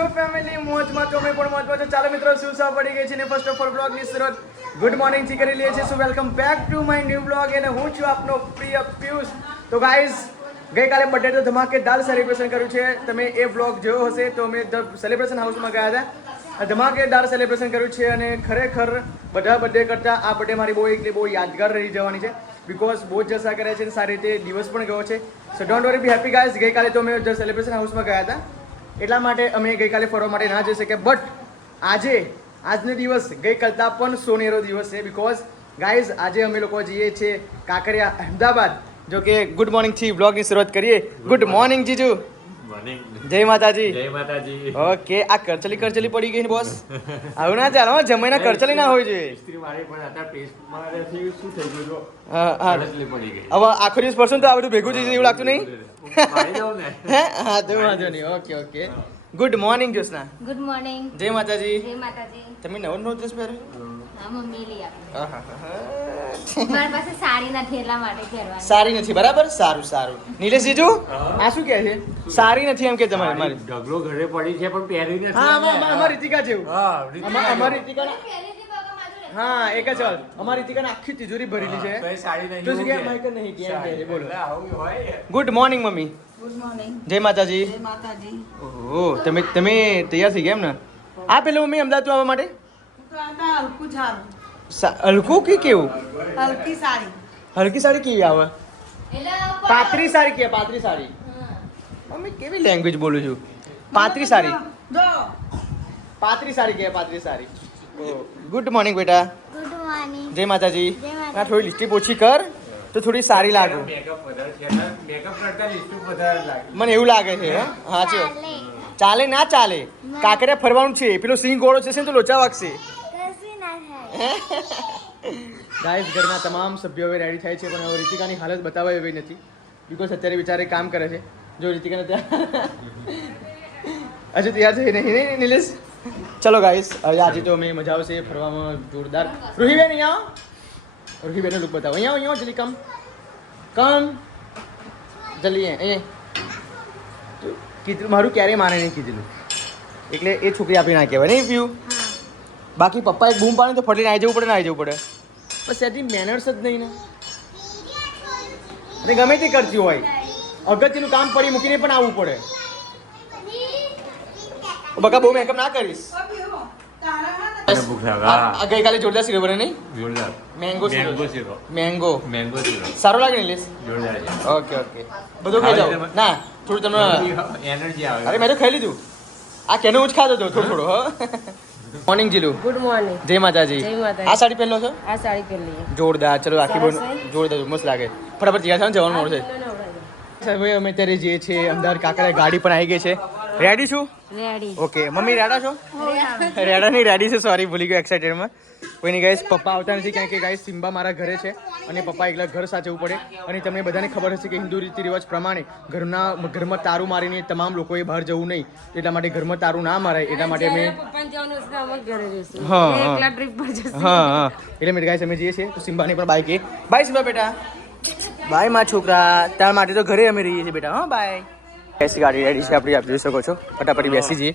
છો ફેમિલી મોજમાં તો અમે પણ મોજમાં છો. ચાલો મિત્રો શું સા પડી ગઈ છે ને ફર્સ્ટ ઓફ ઓલ બ્લોગ ની શરૂઆત ગુડ મોર્નિંગ થી કરી લઈએ છીએ. સો welcome back to my new blog અને હું છું આપનો પ્રિય પિયુષ. તો ગાઈઝ ગઈકાલે બર્થડે તો ધમાકેદાર સેલિબ્રેશન કર્યું છે. તમે એ બ્લોગ જોયો હશે તો અમે સેલિબ્રેશન હાઉસમાં ગયા હતા. ધમાકેદાર સેલિબ્રેશન કર્યું છે અને ખરેખર બધા બર્થડે કરતાં આ બર્થડે મારી બહુ યાદગાર રહી જવાની છે. બિકોઝ બહુ જ જલસા કર્યા છે અને સારી રીતે દિવસ પણ ગયો છે. સો don't worry B happy guys. ગઈકાલે તો અમે સેલિબ્રેશન હાઉસમાં ગયા હતા એટલા માટે અમે ગઈકાલે ફરવા માટે ના જઈ શક્યા. બટ આજનો દિવસ ગઈ કરતાં પણ સોનેરો દિવસ છે. બિકોઝ ગાઈઝ આજે અમે લોકો જઈએ છીએ કાંકરિયા અહેમદાબાદ. જો કે ગુડ મોર્નિંગ થી બ્લોગની શરૂઆત કરીએ. ગુડ મોર્નિંગ જીજુ. જય માતાજી. જય માતાજી. ઓકે આ કરચલી પડી ગઈ ને બોસ. આવું ના ચાલો જમાઈના કરચલી ના હોય જોઈએ. ઇસ્ત્રી મારી પણ હતા પેસ્ટમાંથી શું થઈ ગયું તો હા કરચલી પડી ગઈ. હવે આખો દિવસ પડશે ને તો આ બધું ભેગું થઈ જાય એવું લાગતું નહીં? મારી દઉં ને. હા તો વાંધો નહીં. Okay good morning Jyotsna. Good morning. જય માતાજી. જય માતાજી. તમે નવો ડ્રેસ પહેર્યો? હા મમ્મી લઈ આપી. આહાહા. મારી પાસે સાડી નથી એટલા માટે પહેરવાની. સારી નથી બરાબર. સારું નિલેશ જીજુ આ શું કહે છે? સારી નથી એમ કે તમારે મારી ઢગલો ઘરે પડી છે પણ પહેરી નથી. હા અમારી રીતિકા જેવું. હા અમારી રીતિકા પહેરી હતી બગા માજુ. હા એક જ વાત. અમારી રીતિકાને આખી તિજોરી ભરેલી છે. તો એ સાડી નહીં. તું શું કહે? માઈક નહીં કે એમ કહે. બોલો. આવું હોય. Good morning mummy. Good morning. જય માતાજી. જય માતાજી. ઓહો તમે તૈયાર થઈ ગયા એમ ને? આ પેલું મમ્મી અમદાવાદ આવવા માટે તો આટા હલકું સારું. હલકું કે કેવું? હલકી સાડી. હલકી સાડી કેવી આવે? એટલે પાતળી સાડી કે પાતળી સાડી? મમ્મી કેવી લેંગ્વેજ બોલું છું? પાતળી સાડી. જો પાતળી સાડી કે પાતળી સાડી. ગુડ મોર્નિંગ બેટા. Good morning. જય માતાજી. જય માતાજી. ના થોડી લિસ્ટી ઓછી કર તો થોડી સારી લાગે. મેકઅપ વધારે છે. મેકઅપ કરતા લિસ્ટ વધારે લાગે. મને એવું લાગે છે. હા છે. ચાલે ના ચાલે? કાંકરિયા ફરવાનું છે. પેલો સિંહ ગોળો છે ને તો લોચા વાગશે. કશું ના થાય. ગાઈસ ઘરના તમામ સભ્યો હવે રેડી થાય છે પણ હવે રીતિકાની હાલત બતાવવા એવી નથી. બિકોઝ અત્યારે બિચારે કામ કરે છે. જો રીતિકાને ત્યાં હજુ તૈયાર થઈ નહીં નિલેશ. ચલો ગાઈસ હવે આજે તો અમે મજા આવશે ફરવામાં જોરદાર. રૂહીબેન અહીંયા આવો. રૂહીબેનનો લુક બતાવો. અહીંયા આવો જલ્દી કમ જલ્દી અહીંયા કીધું મારું ક્યારેય માને નહીં કીધેલું એટલે એ છોકરી આપી ના કહેવાય નહીં પીવું. બાકી પપ્પા એક બૂમ પાડે તો ફટીને આવી જવું પડે બસ ત્યાંથી મેનર્સ જ નહીં ને. અને ગમે તે કરતી હોય અગત્યનું કામ પડી મૂકીને પણ આવવું પડે. બકા બહુ મેકઅપ ના કરીશ. ભૂખ લાગે. હા. આ ગઈકાલે જોરદાર શીરો બને નહીં? જોરદાર. મેંગો મેંગો શીરો. શીરો. મેંગો શીરો. સારો લાગે ને લેસ? જોરદાર છે. ઓકે બધું ખાઈ જાઓ. ના થોડું તમે એનર્જી આવે. અરે મેં તો ખાઈ લીધું. આ કેનું જ ખાતો હતો થોડું હ. મોર્નિંગ જીલુ. Good morning. જય માતાજી. જય માતાજી. આ સાડી પહેરલો છો? આ સાડી પહેરી જોરદાર. ચલો આખી બોલ સરસ છે. જોરદાર મસ્ત લાગે. ફટાફટ તૈયાર થવાનું જવાનું મોડ છે. હવે અમે અત્યારે જઈએ છીએ અમદાવાદ કાંકરિયા. ગાડી પણ આવી ગઈ છે. રેડી છું? રેડી. ઓકે મમ્મી રેડા છો? રેડા નહીં રેડી છે. સોરી ભૂલી ગયો એક્સાઇટેડમાં. કોઈ નહીં ગાઈસ પપ્પા આવતા નથી કારણ કે ગાઈસ સિમ્બા મારા ઘરે છે અને પપ્પા એકલા ઘર સાચવવું પડે. અને તમને બધાને ખબર હશે કે હિન્દુ રીતિ રિવાજ પ્રમાણે ઘરમાં તારું મારીને તમામ લોકોએ બહાર જવું નહીં. એટલા માટે ઘરમાં તારું ના મારાય એટલા માટે અમે હા એટલે મેં ગાઈસ અમે જઈએ છીએ તો સિમ્બાને પણ બાય કે બાય સિમ્બા બેટા. બાય માં છોકરા તાર માટે તો ઘરે અમે રહીએ છીએ બેટા. હા બાય. એસી ગાડી રેડી છે આપણી આપ જોઈ શકો છો. ફટાફટ બેસી જઈએ.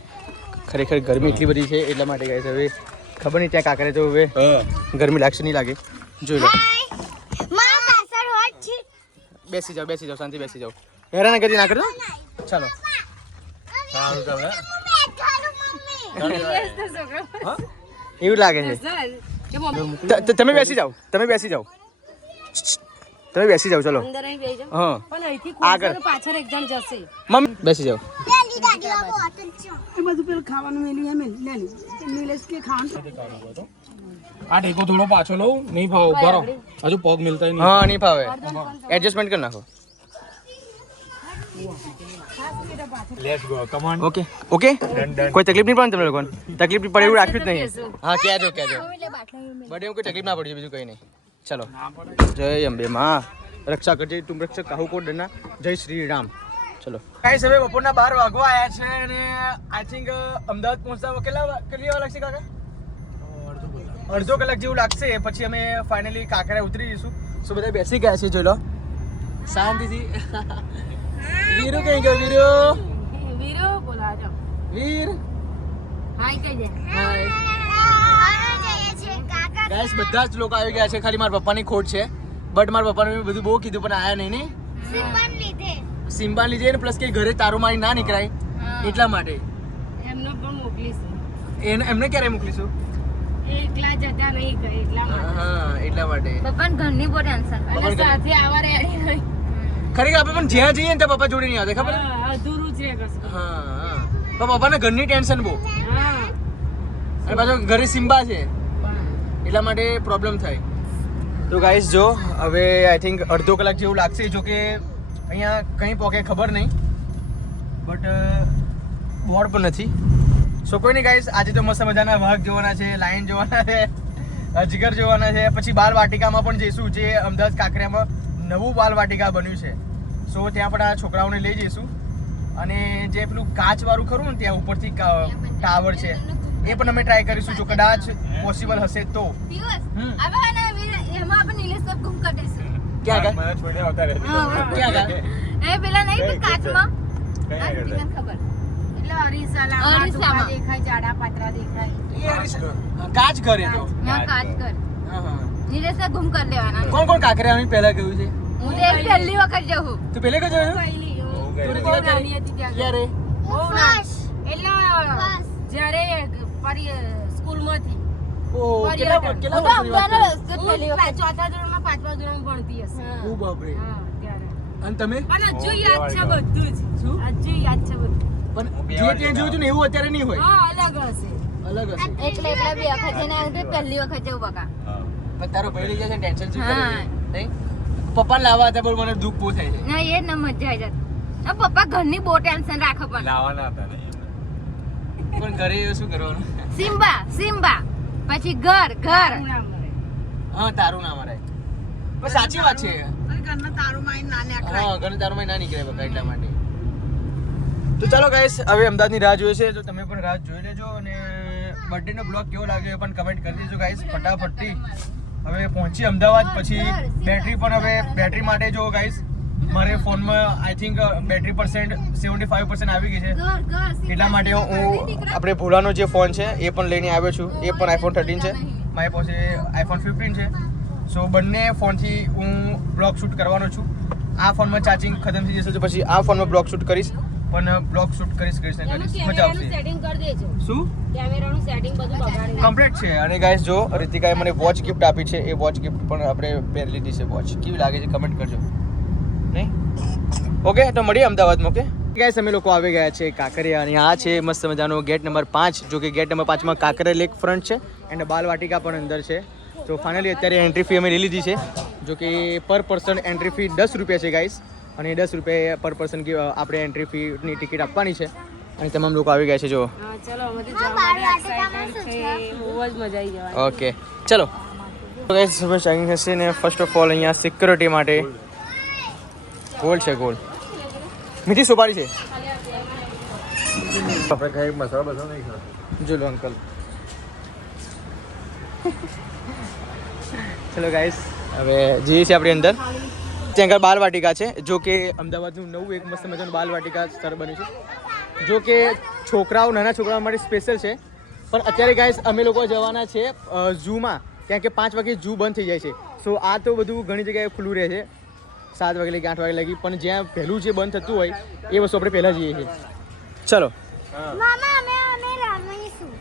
ખરેખર ગરમી એટલી બધી છે એટલા માટે ગાઈસ હવે ખબર નહીં ત્યાં કાંકરે તો હવે ગરમી લાગશે નહીં લાગે જોઈ લો. બેસી જાઓ શાંતિ બેસી જાઓ. હેરાન કરી ના કરજો. ચાલો એવું લાગે છે. તમે બેસી જાઓ તમે બેસી જાઓ ચલો. હા આગળ પાછળ એક જણ જશે. મમ્મી બેસી જાઓ. એ બધું પેલું ખાવાનું મેલ્યું એમ લેલી નિલેશ કે ખાવાનું આ ટેકો થોડો પાછો લઉં નહીં ભાવ બરો હજુ પગ મિલતા નહીં. હા નહીં ફાવે એડજસ્ટમેન્ટ કરી નાખો. Let's go. Come on. Okay કોઈ તકલીફ નહીં પડે તમને લોકોને? તકલીફ પડે એવું રાખ્યું જ નહીં. હા કહેજો બડે કોઈ તકલીફ ના પડશે બીજું કંઈ નહીં. ચલો જય અંબે માં રક્ષા કરજે તું રક્ષક કાહુ કો ડરના. જય શ્રી રામ. ચલો ગાઈસ હવે બપોરના 12 વાગવા આવ્યા છે અને આઈ થિંક અમદાવાદ પહોંચતા કેટલી વાર લાગશે કાકા? અડધો કલાક જેવું લાગશે. પછી અમે ફાઇનલી કાંકરિયા ઉતરી જઈશું. સો બધા બેસી ગયા છે જોઈ લો શાંતિથી. વીરુ કઈ ગયો? વીરુ વીરો બોલાજો. વીર અમે જઈએ છીએ કાકા ગાઈસ બધા જ લોકો આવી ગયા છે, ખાલી મારા પપ્પાની ખોટ છે. બટ મારા પપ્પાને મેં બધું બહુ કીધું પણ આયા નહીં. સિમ્બાન લીધે સિમ્બા લીધે ને પ્લસ કે ઘરે તારું મારી ના નીકળાય એટલા માટે. એમને પણ મોકલીશું. એમને ક્યારે મોકલીશું? એકલા જતા નહીં કહે એટલા માટે. હા એટલા માટે. પપ્પાને ઘરની બહુ ટેન્શન અને સાથે આવા રેડી નહીં. ખરેખર આપણે પણ જ્યાં જઈએ ને ત્યાં પપ્પા જોડે નહીં આવતા, ખબર? હા, અધૂરું છે કશું. હા હા. પણ પપ્પાને ઘરની ટેન્શન બહુ, હા. અને પાછો ઘરે સિમ્બા છે એટલા માટે પ્રોબ્લેમ થાય. તો ગાઈસ જો હવે આઈ થિંક અડધો કલાક જેવું લાગશે, જો કે અહીંયા કંઈ પોકે ખબર નહીં, બટ બોર્ડ પણ નથી. સો કોઈ નહીં ગાઈસ, આજે તો મસ્ત મજાના વાઘ જોવાના છે, લાયન જોવાના છે, અજગર જોવાના છે. પછી બાલ વાટિકામાં પણ જઈશું, જે અમદાવાદ કાંકરિયામાં નવું બાલ વાટિકા બન્યું છે. સો ત્યાં પણ આ છોકરાઓને લઈ જઈશું. અને જે પેલું કાચવાળું ખરું ને ત્યાં ઉપરથી ટાવર છે એ પણ અમે ટ્રાય કરીશું, જો કદાચ પોસિબલ હશે તો. હવે એમાં આપણે નીલેશ ગુમ કરી દઈશું. ક્યાં ગયા? મને છોડી આવતા રહેશે. ક્યાં ગયા? એ પેલા નહીં કાચમાં કઈ આગળ તમને ખબર એટલે અરીસામાં અરીસામાં. દેખાય, જાડા પાતળા દેખાય. કાચ કરે તો. ના કાચ કર હા હા. નીલેશ ગુમ કરી દેવાના. કોણ કોણ કાંકરિયા અમે પહેલા ગયું છે? હું તો પહેલી વખત જઉં. તું પહેલે કઈ જોયું? પહેલી, ગઈ. બહુ નાની હતી ત્યારે. ક્યારે? બહુ નાની. એટલે જ્યારે સ્કૂલમાંથી ઓહ, કેટલા કેટલા હું તો વર્ષની વાત અમદાવાદનો કરો? રસ્તો જ પહેલી વખત. ચોથા ધોરણમાં પાંચમા ધોરણમાં ભણતી હશે. ઓ બાપરે. હા, ત્યારે. અને તમે? અને હજુ યાદ છે બધું જ. શું? હજુ યાદ છે બધું. પણ જે ત્યાં જોયું હતું ને એવું અત્યારે નહીં હોય, હા, અલગ હશે. અલગ હશે. એટલે બે વખત જઈને આવ્યું તો પહેલી વખત જવું બકા. પણ તારો પહેલી જાય છે ટેન્શન શું હા. કરે? નહીં? પપ્પાને લાવવા હતા પણ મને દુઃખ બહુ થાય છે. ના એ ના મજા આવી જતી. આ પપ્પા ઘરની બહુ ટેન્શન રાખે પણ. લાવવાના હતા ને. પણ ઘરે શું કરવાનું? સિમ્બા સિમ્બા પછી ઘર ઘર તારું નામ મળે. હા તારું ના મરાય. પણ સાચી વાત છે. અને ઘરના તારું માઈને ના નીકળાય. હા ઘરે તારું માં ના નીકળે બકા એટલા માટે. તો ચાલો ગાઈસ, હવે અમદાવાદની રાહ જોઈએ છે, તો તમે પણ રાહ જોઈ લેજો. અને બર્થડે નો બ્લોગ કેવો લાગ્યો એ પણ કમેન્ટ કરી દેજો ગાઈસ ફટાફટથી. હવે પહોંચી અમદાવાદ, પછી બેટરી પણ હવે બેટરી માટે જો ગાઈસ મારે ફોનમાં આઈ થિંક બેટરી % 75% આવી ગઈ છે. ઘર ઘર એટલા માટે હું આપણે ભોલાનો જે ફોન છે એ પણ લઈને આવ્યો છું. એ પણ આઈફોન 13 છે, મારી પાસે આઈફોન 15 છે. સો બંને ફોનથી હું બ્લોગ શૂટ કરવાનો છું. આ ફોનમાં ચાર્જિંગ ખતમ થઈ જશે તો પછી આ ફોનમાં બ્લોગ શૂટ કરીશ. પણ બ્લોગ શૂટ કરીશ ને કરીશ, મજા આવશે. સેટિંગ કરી દેજો. શું કેમેરાનું સેટિંગ બધું બગાડી. કમ્પ્લીટ છે. અને ગાઈસ જો રીતિકાએ મને વોચ ગિફ્ટ આપી છે, એ વોચ ગિફ્ટ પણ આપણે પહેરી લીધી છે. વોચ કેવી લાગે છે કમેન્ટ કરજો. નહીં? ઓકે, તો મળીએ અમદાવાદમાં. ઓકે ગાઈસ, અમે લોકો આવી ગયા છે કાંકરિયા, અને આ છે મસ્ત મજાનો ગેટ નંબર 5. જો કે ગેટ નંબર 5 માં કાંકરિયા લેક ફ્રન્ટ છે એન્ડ બાલ વાટિકા પણ અંદર છે. તો ફાઇનલી અત્યારે એન્ટ્રી ફી અમે લઈ લીધી છે. જો કે પર પર્સન એન્ટ્રી ફી 10 રૂપિયા છે ગાઈસ, અને 10 રૂપિયા પર પર્સન આપણે એન્ટ્રી ફીની ટિકિટ આપવાની છે. અને તમામ લોકો આવી ગયા છે જો. હા, ચલો અમે તો જવાની excited છે. બહુ જ મજા આવી જવાની. ઓકે ચલો. તો ગાઈસ હવે ચેકિંગ થશે ને ફર્સ્ટ ઓફ ઓલ અહીંયા સિક્યોરિટી માટે ગોલ્ડ છે, ગોલ્ડ મીઠી સુપારી છે. આપણે કઈ મસાલા બસાલા નહીં ખાતા. જો લો અંકલ. ચલો ગાઈસ, હવે જઈએ છીએ આપણે અંદર. ત્યાં આગળ બાલ વાટિકા છે, જો કે અમદાવાદનું નવું એક મસ્ત મજાનું બાલ વાટિકા સ્થળ બન્યું છે. જો કે છોકરાઓ, નાના છોકરાઓ માટે સ્પેશિયલ છે. પણ અત્યારે ગાઈસ અમે લોકો જવાના છે ઝૂમાં, કારણ કે 5 વાગે ઝૂ બંધ થઈ જાય છે. સો આ તો બધું ઘણી જગ્યાએ ખુલ્લું રહે છે 7 વાગે લગી 8 વાગે લગી, પણ જ્યાં પહેલું જે બંધ થતું હોય એ વસ્તુ આપણે પહેલાં જઈએ છીએ. ચલો મામા અમે રમીશું.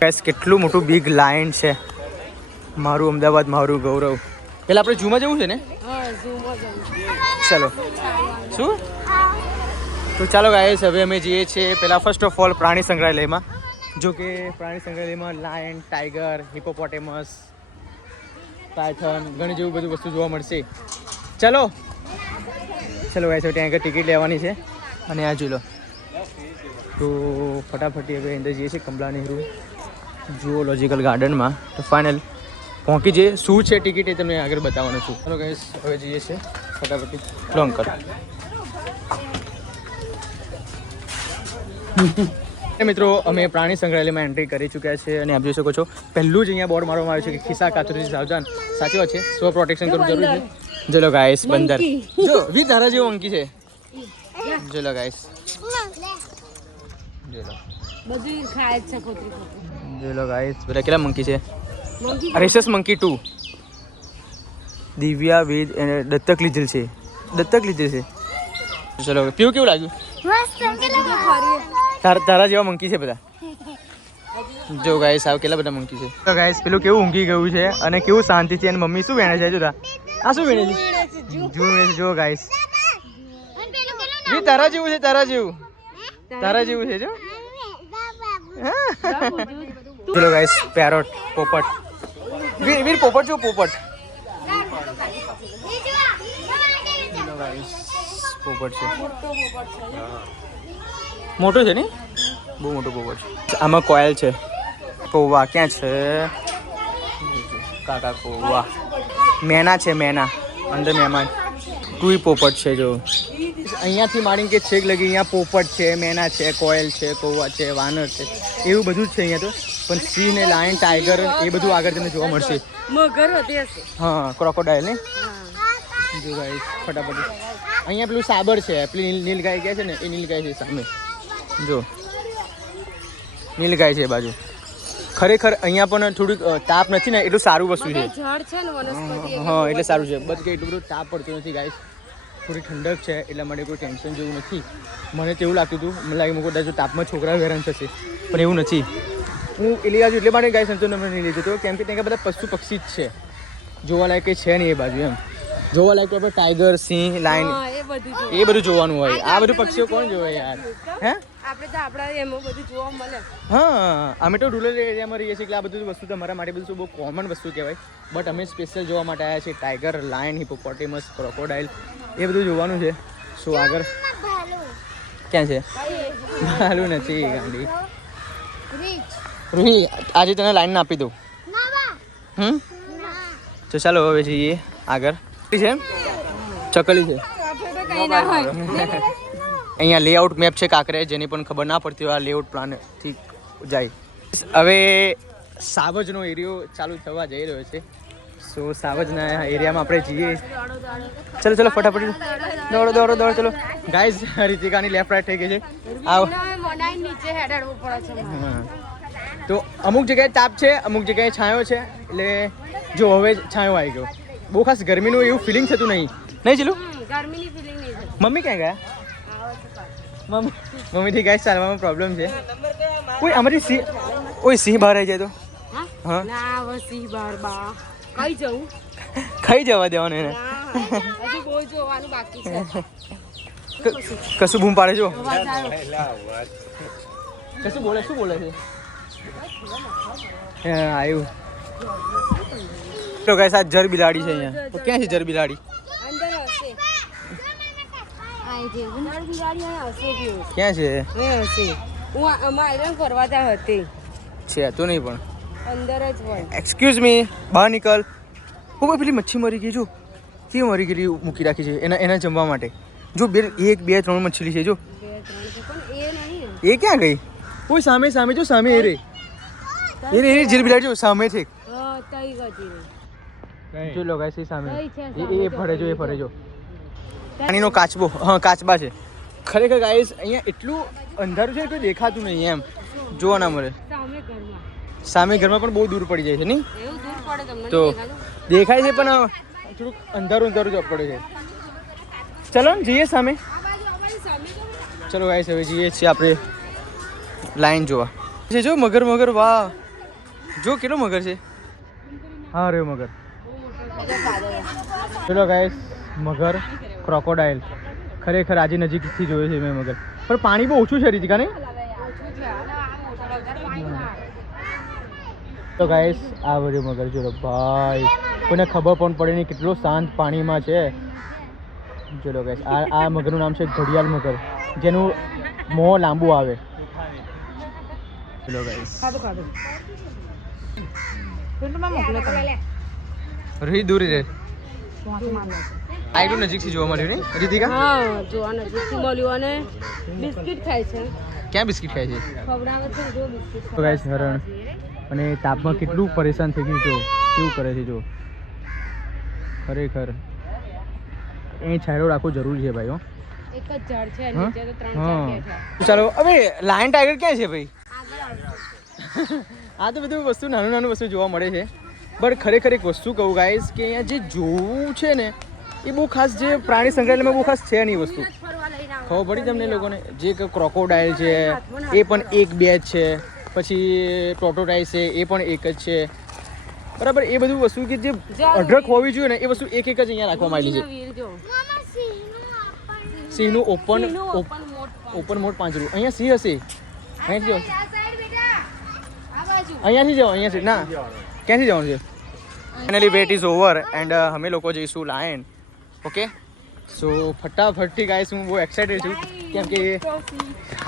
ગાઈસ, કેટલું મોટું બિગ લાયન છે. મારું અમદાવાદ મારું ગૌરવ. પહેલાં આપણે ઝૂમાં જવું છે ને? હા, ઝૂમાં જવું. ચલો. શું? તો ચાલો ગાઈસ, હવે અમે જઈએ છીએ પહેલાં ફર્સ્ટ ઓફ ઓલ પ્રાણી સંગ્રહાલયમાં. જો કે પ્રાણી સંગ્રહાલયમાં લાયન, ટાઈગર, હિપોપોટેમસ, પાયથન, ઘણી જેવું બધું વસ્તુ જોવા મળશે. ચલો ચલો ગાઈસ, ત્યાં આગળ ટિકિટ લેવાની છે. અને આ જોઈ લો. તો ફટાફટ હવે અંદર જઈએ છીએ કમલા નહેરુ ઝૂઓલોજિકલ ગાર્ડનમાં. તો ફાઇનલ પહોંચી જઈએ. શું છે ટિકિટ એ તમને આગળ બતાવવાનું છું. ચલો ગાઈસ, હવે જઈએ છીએ ફટાફટ. લોંગ કર મિત્રો, અમે પ્રાણી સંગ્રહાલયમાં એન્ટ્રી કરી ચૂક્યા છે. અને આપ જોઈ શકો છો પહેલું જ અહીંયા બોર્ડ મારવામાં આવ્યું છે કે ખિસ્સા કાતરથી સાવધાન. સાચી વાત છે, સ્વ પ્રોટેક્શન કરવું જરૂરી છે. ચલો ગાઈસ, બંદર જો વી ધારા જેવો અંકી છે. ચલો ગાઈસ, બધું ખાય જ છે ખોતરી ખોતરી. જોઈ લો ગાઈસ બધા કેટલા મંકી છે. મંકી રેસસ મંકી 2 દિવ્યા વેદ એને દત્તક લીધેલ છે. ચલો પીવું કેવું લાગ્યું? તારા જેવા મંકી છે બધા. જો ગાઈસ આવ કેટલા બધા મંકી છે. તો ગાઈસ પેલું કેવું ઊંઘી ગયું છે અને કેવું શાંતિ છે અને મમ્મી શું વેણે છે જોતા. આ શું વેણે છે? જૂ જો ગાઈસ. તારા જેવું છે તારા જેવું છે જો. ચલો ગાઈસ પેરોટ પોપટ વીર પોપટ જો પોપટ. પોપટ છે મોટો છે ને બહુ મોટો પોપટ છે. આમાં કોયલ છે. કૌવા ક્યાં છે? કાકા કૌવા. મેના છે મેના અંદર મહેમાન. ટુઈ પોપટ છે જો. અહીંયાથી માંડીને કે છેક લગી અહીંયા પોપટ છે મેના છે કોયલ છે કૌવા છે વાનર છે એવું બધું જ છે અહીંયા તો. પણ સિંહ ને લાયન ટાઈગર એ બધું આગળ તમને જોવા મળશે. મગર હોતી હશે. હા ક્રોકોડાઇલ ને જો ગાઈસ ફટાફટ. અહીંયા પેલું સાબર છે પેલી નીલગાય કહે છે ને એ નીલગાય છે સામે જો. નીલગાય છે એ બાજુ. ખરેખર અહીંયા પણ થોડુંક તાપ નથી ને એટલું સારું વસ્તુ છે. ઝાડ છે ને વનસ્પતિ. હા એટલે સારું છે. બસ કે એટલું બધું તાપ પડતું નથી ગાઈસ. થોડી ઠંડક છે એટલા માટે કોઈ ટેન્શન જેવું નથી. મને તો એવું લાગતું હતું મને લાગે મૂકો જો તાપમાં છોકરા હેરાન થશે પણ એવું નથી. હું એલી બાજુ એટલે માટે ગાઈસ સંતો નંબર નહીં લીધો હતો કેમ કે ત્યાં બધા પશુ પક્ષી જ છે જોવાલાયક કંઈ છે નહીં એ બાજુ એમ. જોવાલાયક તો આપણે ટાઈગર સિંહ લાયન એ બધું જોવાનું હોય. આ બધું પક્ષીઓ કોણ જોવે યાર? હે આપણે તો આપણા એમાં બધું જોવા મળે. હા અમે તો રૂરલ એરિયામાં રહીએ છીએ એટલે આ બધું વસ્તુ તમારા માટે બધું બહુ કોમન વસ્તુ કહેવાય. બટ અમે સ્પેશિયલ જોવા માટે આવ્યા છીએ ટાઈગર લાયન હિપોપોટેમસ ક્રોકોડાઇલ એ બધું જોવાનું છે. શું આગળ ક્યાં છે? ભાલુ નથી ગાંડી. રૂહી આજે તને લાઈન ના આપી દઉં. તો ચાલો હવે જઈએ આગળ. છે ચકલી છે. અહીંયા લેઆઉટ મેપ છે કાંકરે જેની પણ ખબર ના પડતી હોય આ લેઆઉટ પ્લાનથી જાય. હવે સાવજનો એરિયો ચાલુ થવા જઈ રહ્યો છે. સો સાવજના એરિયામાં આપણે જઈએ. ચલો ફટાફટ દોડો ચલો ગાઈઝ. રીતિકાની લેફ્ટ રાઈટ થઈ ગઈ છે. આવો નીચે હેડાડવું પડે છે. તો અમુક જગ્યાએ તાપ છે અમુક જગ્યાએ છાંયો છે એટલે જો હવે છાંયો આવી ગયો. બહુ ખાસ ગરમીનું એવું ફિલિંગ થતું નહીં ચલું. ગરમીની ફિલિંગ નહીં થતી. મમ્મી ક્યાં ગયા? મમ્મીથી ગાઈસ ચાલવામાં પ્રોબ્લેમ છે. કોઈ અમારી સિંહ બહાર આવી જાય તો હા ના હવે સિંહ બાર બા કઈ જવું ખાઈ જવા દેવાનું એને. હજુ બહુ જોવાનું બાકી છે. કશું બૂમ પાડે છો? અવાજ આવ્યો. કશું બોલે શું બોલે છે? આવ્યું તો ગાઈસ આ જર બિલાડી છે અહીંયા. તો ક્યાં છે જર બિલાડી? અંદર હશે. આઈ જે ઉનાળ બિલાડી આ હશે જો. ક્યાં છે? એ હશે. હું અમારે ફરવા ત્યાં હતી. છે તો નહીં પણ અંદર જ હોય. એક્સક્યુઝ મી બહાર નીકળ. હું પેલી મચ્છી મરી ગઈ જો. કેવી મરી ગયેલી મૂકી રાખી છે એના જમવા માટે. જો 1 2 3 મછલી છે જો. 2 3 પણ એ નહીં. એ ક્યાં ગઈ? કોઈ સામે જો સામે એ રે જીલ બિલાડી જો સામે છે. હા તઈ ગઈ. જો લો ગાઈસ એ સામે કઈ છે એ ફરે જો. પાણીનો કાચબો. હા કાચબા છે. ખરેખર ગાઈસ અહીંયા એટલું અંધારું છે કોઈ દેખાતું નહીં એમ જોવા ના મળે. સામે ઘરમાં પણ બહુ દૂર પડી જાય છે નહીં એવું દૂર પડે તમને તો દેખાય છે પણ થોડુંક અંધારું જ પડે છે. ચલો ને જઈએ સામે. ચલો ગાઈસ હવે જઈએ છીએ આપણે લાઈન જોવા. જો મગર વાહ જો કેટલો મગર છે. હા રે મગર. ચલો ગાઈસ મગર ક્રોકોડાઇલ ખરેખર આજે નજીકથી જોયો છે મેં મગર. પણ પાણી બહુ ઓછું છે રીતિકા નહીં? તો ગાઈસ આ બધું મગર જો ભાઈ કોઈને ખબર પણ પડે નહીં કેટલો શાંત પાણીમાં છે. ચલો ગાઈસ આ મગરનું નામ છે ઘડિયાળ મગર જેનું મોં લાંબુ આવે. ચલો ગાઈસ રહી દૂરી રે આઈડું નજીકથી જોવા મળ્યું નહીં રીતિકા? હા જોવા નજીકથી મળ્યું અને બિસ્કિટ ખાય છે. ક્યાં બિસ્કિટ ખાય છે? ખવડાવે છે જો બિસ્કિટ. તો ગાઈસ હરણ અને તાપમાં કેટલું પરેશાન થઈ ગયું જો કેવું કરે છે જો. ખરેખર અહીં છાંયો રાખવો જરૂરી છે ભાઈ. હો એક જ ઝાડ છે હા? નીચે તો 3-4 બેઠા ચાલો હવે લાયન ટાઈગર ક્યાં છે ભાઈ? આગળ આવજો આ તો બધું વસ્તુ નાનું વસ્તુ જોવા મળે છે બટ ખરેખર એક વસ્તુ કહું ગાઈસ કે અહીંયા જે જોવું છે ને એ બહુ ખાસ જે પ્રાણી સંગ્રહાલયમાં બહુ ખાસ છે નહીં વસ્તુ. ફરવા લઈને આવો ખબર પડી તમને લોકોને જે કે ક્રોકોડાઇલ છે એ પણ 1-2 જ છે, પછી ટોટોટાઇલ છે એ પણ એક જ છે બરાબર. એ બધું વસ્તુ કે જે અઢળક હોવી જોઈએ ને એ વસ્તુ એક જ અહીંયા રાખવામાં આવેલી છે. વીર જો સિંહનું ઓપન ઓપન મોટ પાંજરું અહીંયા સિંહ હશે. અહીંયાથી જાઓ, આ સાઈડ બેટા આ બાજુ અહીંયાથી જાઓ, અહીંયાથી ના ક્યાંથી જવાનું છે? Finally wait is over and અમે લોકો જઈશું લાયન. ઓકે સો ફટાફટથી ગાઈસ હું બહુ એક્સાઇટેડ છું કેમ કે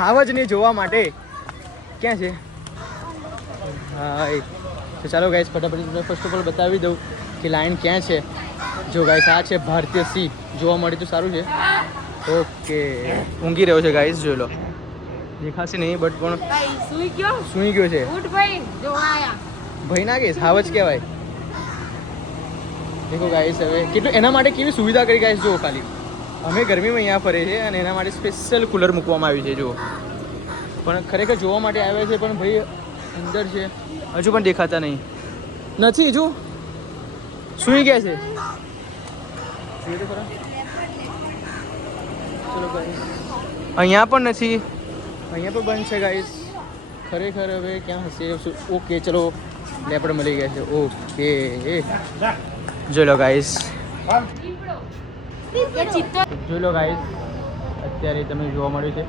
હાવજને જોવા માટે. ક્યાં છે હાય? તો ચાલો ગાઈસ ફટાફટ ફર્સ્ટ ઓફ ઓલ બતાવી દઉં કે લાયન ક્યાં છે. જો ગાઈસ આ છે ભારતીય સિંહ, જોવા મળે તો સારું છે. ઓકે ઊંઘી રહ્યો છે ગાઈસ, જોઈ લો. દેખાશે નહીં બટ પણ ભાઈ સુઈ ગયો સૂઈ ગયો છે. ઉઠ ભાઈ જો આયા ભાઈ ના કહીશ, હાવજ કહેવાય. દેખો ગાઈસ હવે કેટલું એના માટે કેવી સુવિધા કરી ગાઈસ જુઓ ખાલી. અમે ગરમીમાં અહીંયા ફરે છે અને એના માટે સ્પેશિયલ કુલર મૂકવામાં આવ્યું છે જુઓ. પણ ખરેખર જોવા માટે આવ્યા છે પણ ભાઈ અંદર છે હજુ પણ દેખાતા નહીં નથી. હજુ સૂઈ ગયા છે. જોઈએ તો ખરા. ચલો ગાઈસ અહીંયા પણ નથી, અહીંયા પણ બંધ છે ગાઈસ. ખરેખર હવે ક્યાં હશે? ઓકે ચલો લેપડ મળી ગયા છે. ઓકે જોઈ લો ગાઈસ, જોઈ લો ગાઈસ અત્યારે તમે જોવા મળ્યું છે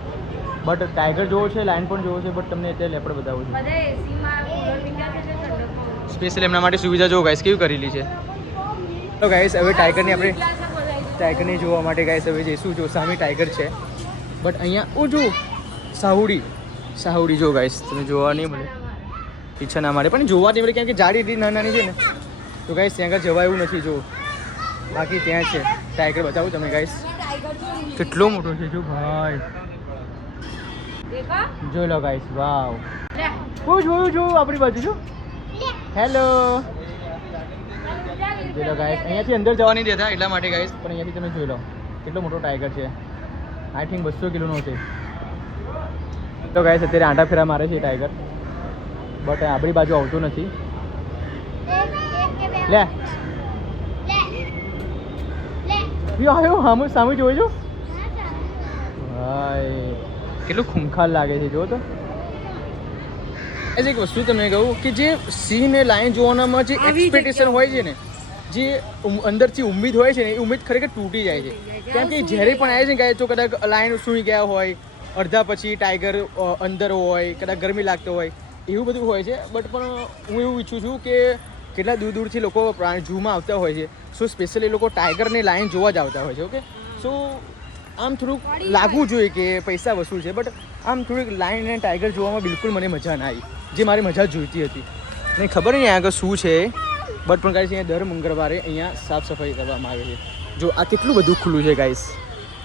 બટ ટાઈગર જોવો છે, લાયન પણ જોવો છે બટ તમને અત્યારે લેપડ બતાવું છું. બધે એસીમાં કુલર મીઠા છે ઠંડક સ્પેશિયલ એમના માટે સુવિધા જો ગાઈસ કેવી કરેલી છે. તો ગાઈસ હવે ટાઈગરની આપણે ટાઈગરને જોવા માટે ગાઈસ હવે જઈશું. જો સામે ટાઈગર છે બટ અહીંયા ઓજો સાહુડી જો ગાઈસ તમે જોવા નહીં મળે, ઈચ્છા ના મારે પણ જોવા નહીં મળે કેમ કે જાડી એટલી નાની છે ને તો ગાઈસ ત્યાં આગળ જવા એવું નથી. જો બાકી ત્યાં છે ટાઈગર, બતાવું તમને ગાઈસ કેટલો મોટો છે. જો ભાઈ દેખા જોઈ લો ગાઈસ, વાવ. લે હું જોયું આપણી બાજુ છું. હેલો જોઈ લો ગાઈસ, અહીંયાથી અંદર જવા નહીં દેતા એટલા માટે ગાઈસ, પણ અહીંયાથી તમે જોઈ લો કેટલો મોટો ટાઈગર છે. આઈ થિંક 200 કિલોનો છે. તો ગાઈસ અત્યારે આંટા ફેરા મારે છે ટાઈગર બટ આપણી બાજુ આવતો નથી. લે આવ્યો સામે જોઈ જો ભાઈ કેટલું ખૂંખાર લાગે છે. જો તો એક વસ્તુ તમને કહું કે જે સિંહ ને લાયન જોવાનામાં જે એક્સપેક્ટેશન હોય છે ને, જે અંદરથી ઉમ્મીદ હોય છે ને એ ઉમ્મીદ ખરેખર તૂટી જાય છે. કેમ કે જ્યારે પણ આવે છે ને તો કદાચ લાયન સૂઈ ગયા હોય, અડધા પછી ટાઈગર અંદર હોય, કદાચ ગરમી લાગતો હોય, એવું બધું હોય છે. બટ પણ હું એવું ઈચ્છું છું કે કેટલા દૂરથી લોકો ઝૂમાં આવતા હોય છે. સો સ્પેશિયલી લોકો ટાઈગર ને લાયન જોવા જ આવતા હોય છે. ઓકે સો આમ થોડુંક લાગવું જોઈએ કે પૈસા વસૂલ છે બટ આમ થોડીક લાયન અને ટાઈગર જોવામાં બિલકુલ મને મજા ના આવી, જે મારી મજા જોઈતી હતી. નહીં ખબર નહીં આગળ શું છે બટ પણ ગાઈસ અહીંયા દર મંગળવારે અહીંયા સાફ સફાઈ કરવામાં આવે છે. જો આ કેટલું બધું ખુલ્લું છે ગાઈસ,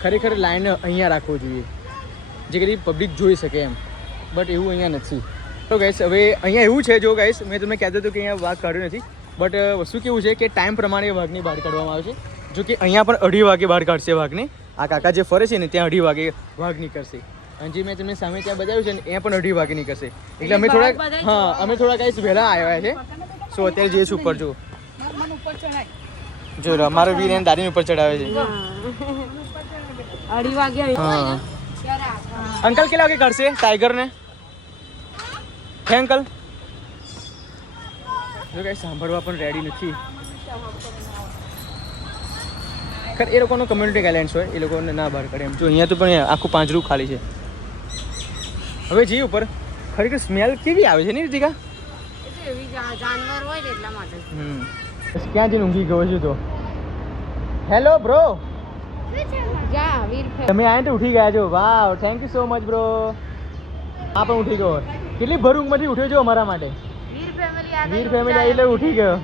ખરેખર લાયન અહીંયા રાખવો જોઈએ જે કદી પબ્લિક જોઈ શકે એમ, બટ એવું અહીંયા નથી. તો ગાઈસ હવે અહીંયા એવું છે, જો ગાઈસ મેં તમને કહેતો હતો કે અહીંયા વાઘ કાઢ્યો નથી બટ વસ્તુ કેવું છે કે ટાઈમ પ્રમાણે વાઘની બહાર કાઢવામાં આવે છે. જો કે અહીંયા પણ 2:30 વાગે બહાર કાઢશે વાઘને. આ કાકા જે ફરે છે ને ત્યાં 2:30 વાગે વાઘ નીકળશે અને જે મેં તમને સામે ત્યાં બતાવ્યું છે ને એ પણ 2:30 વાગે નીકળશે. એટલે અમે થોડા ગાઈસ વહેલા આવ્યા છે. સો અત્યારે જઈશું ઉપર. જો જો અમારો વીર એને દાદીની ઉપર ચડાવે છે. 2:30 વાગે હા અંકલ કેટલા વાગે કાઢશે ટાઈગરને? હે અંકલ? જો ગાઈસ સાંભળવા પણ રેડી નથી. ખર એ લોકોનો કમ્યુનિટી ગાઈડલાઇન્સ હોય, એ લોકોને ના બહાર કાઢે એમ. જો અહીંયા તો પણ આખું પાંજરું ખાલી છે. હવે જઈએ ઉપર. ખરેખર સ્મેલ કેવી આવે છે ને રીતિકા? એવી જાનવર હોય ને એટલા માટે. ક્યાં જઈને ઊંઘી ગયો છું તો? હેલો બ્રો, જા વીર તમે આયા તો ઉઠી ગયા છો. Wow, thank you so much bro. આ પણ ઉઠી ગયો. કેટલી ભર ઊંઘમાંથી ઉઠ્યો છો અમારા માટે. વીર ફેમિલી આવી એટલે ઉઠી ગયો.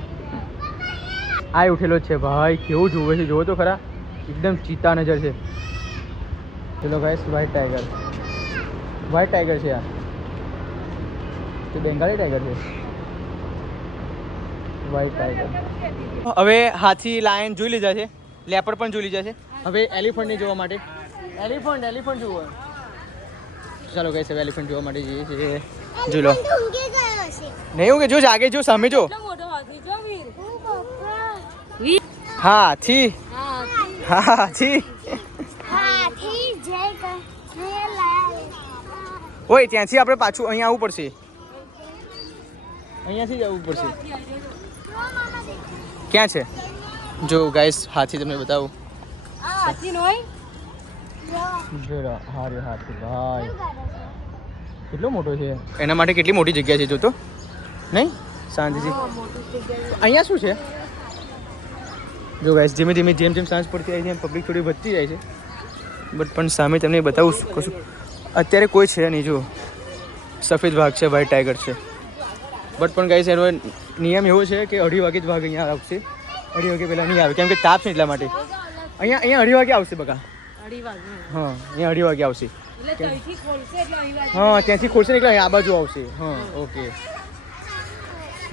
આ ઉઠેલો જ છે ભાઈ, કેવું જોવે છે જોવો તો ખરા, એકદમ ચીતા નજર છે. ચલો ગાઈસ, વ્હાઈટ ટાઈગર છે આ. તો બેંગાલી ટાઈગર છે, વ્હાઈટ ટાઈગર. હવે હાથી લાયન જોઈ લીધા છે, લેપડ પણ જોઈ લીધા છે. હવે એલિફન્ટને જોવા માટે એલિફન્ટ જોવો ચાલો ગાઈસ હવે એલિફન્ટ જોવા માટે જઈએ છીએ જો લો નહીં ઊંઘે જો આગે જો સામે જો હાથી ઓય ત્યાંથી આપણે પાછું અહીંયા આવવું પડશે અહીંયાથી જ આવવું પડશે ક્યાં છે જો ગાઈસ હાથી તમને બતાવું હાથી ભાઈ કેટલો મોટો છે એના માટે કેટલી મોટી જગ્યા છે જો તો નહીં શાંતિથી અહીંયા શું છે જો ગાઈસ ધીમે ધીમે જેમ સાંજ પડતી જાય છે પબ્લિક થોડી વધતી જાય છે બટ પણ સામે તમને બતાવું કશું અત્યારે કોઈ છે નહીં જો સફેદ વાઘ છે વ્હાઇટ ટાઈગર છે બટ પણ ગાઈસ એનો નિયમ એવો છે કે 2:30 વાગે જ વાઘ અહીંયા આવશે 2:30 વાગે પહેલાં નહીં આવે કેમ કે તાપ છે એટલા માટે અહીંયા 2:30 વાગે આવશે બકા હા અહીંયા 2:30 વાગે આવશે હા ત્યાંથી ખોલશે ને એટલે આ બાજુ આવશે હા ઓકે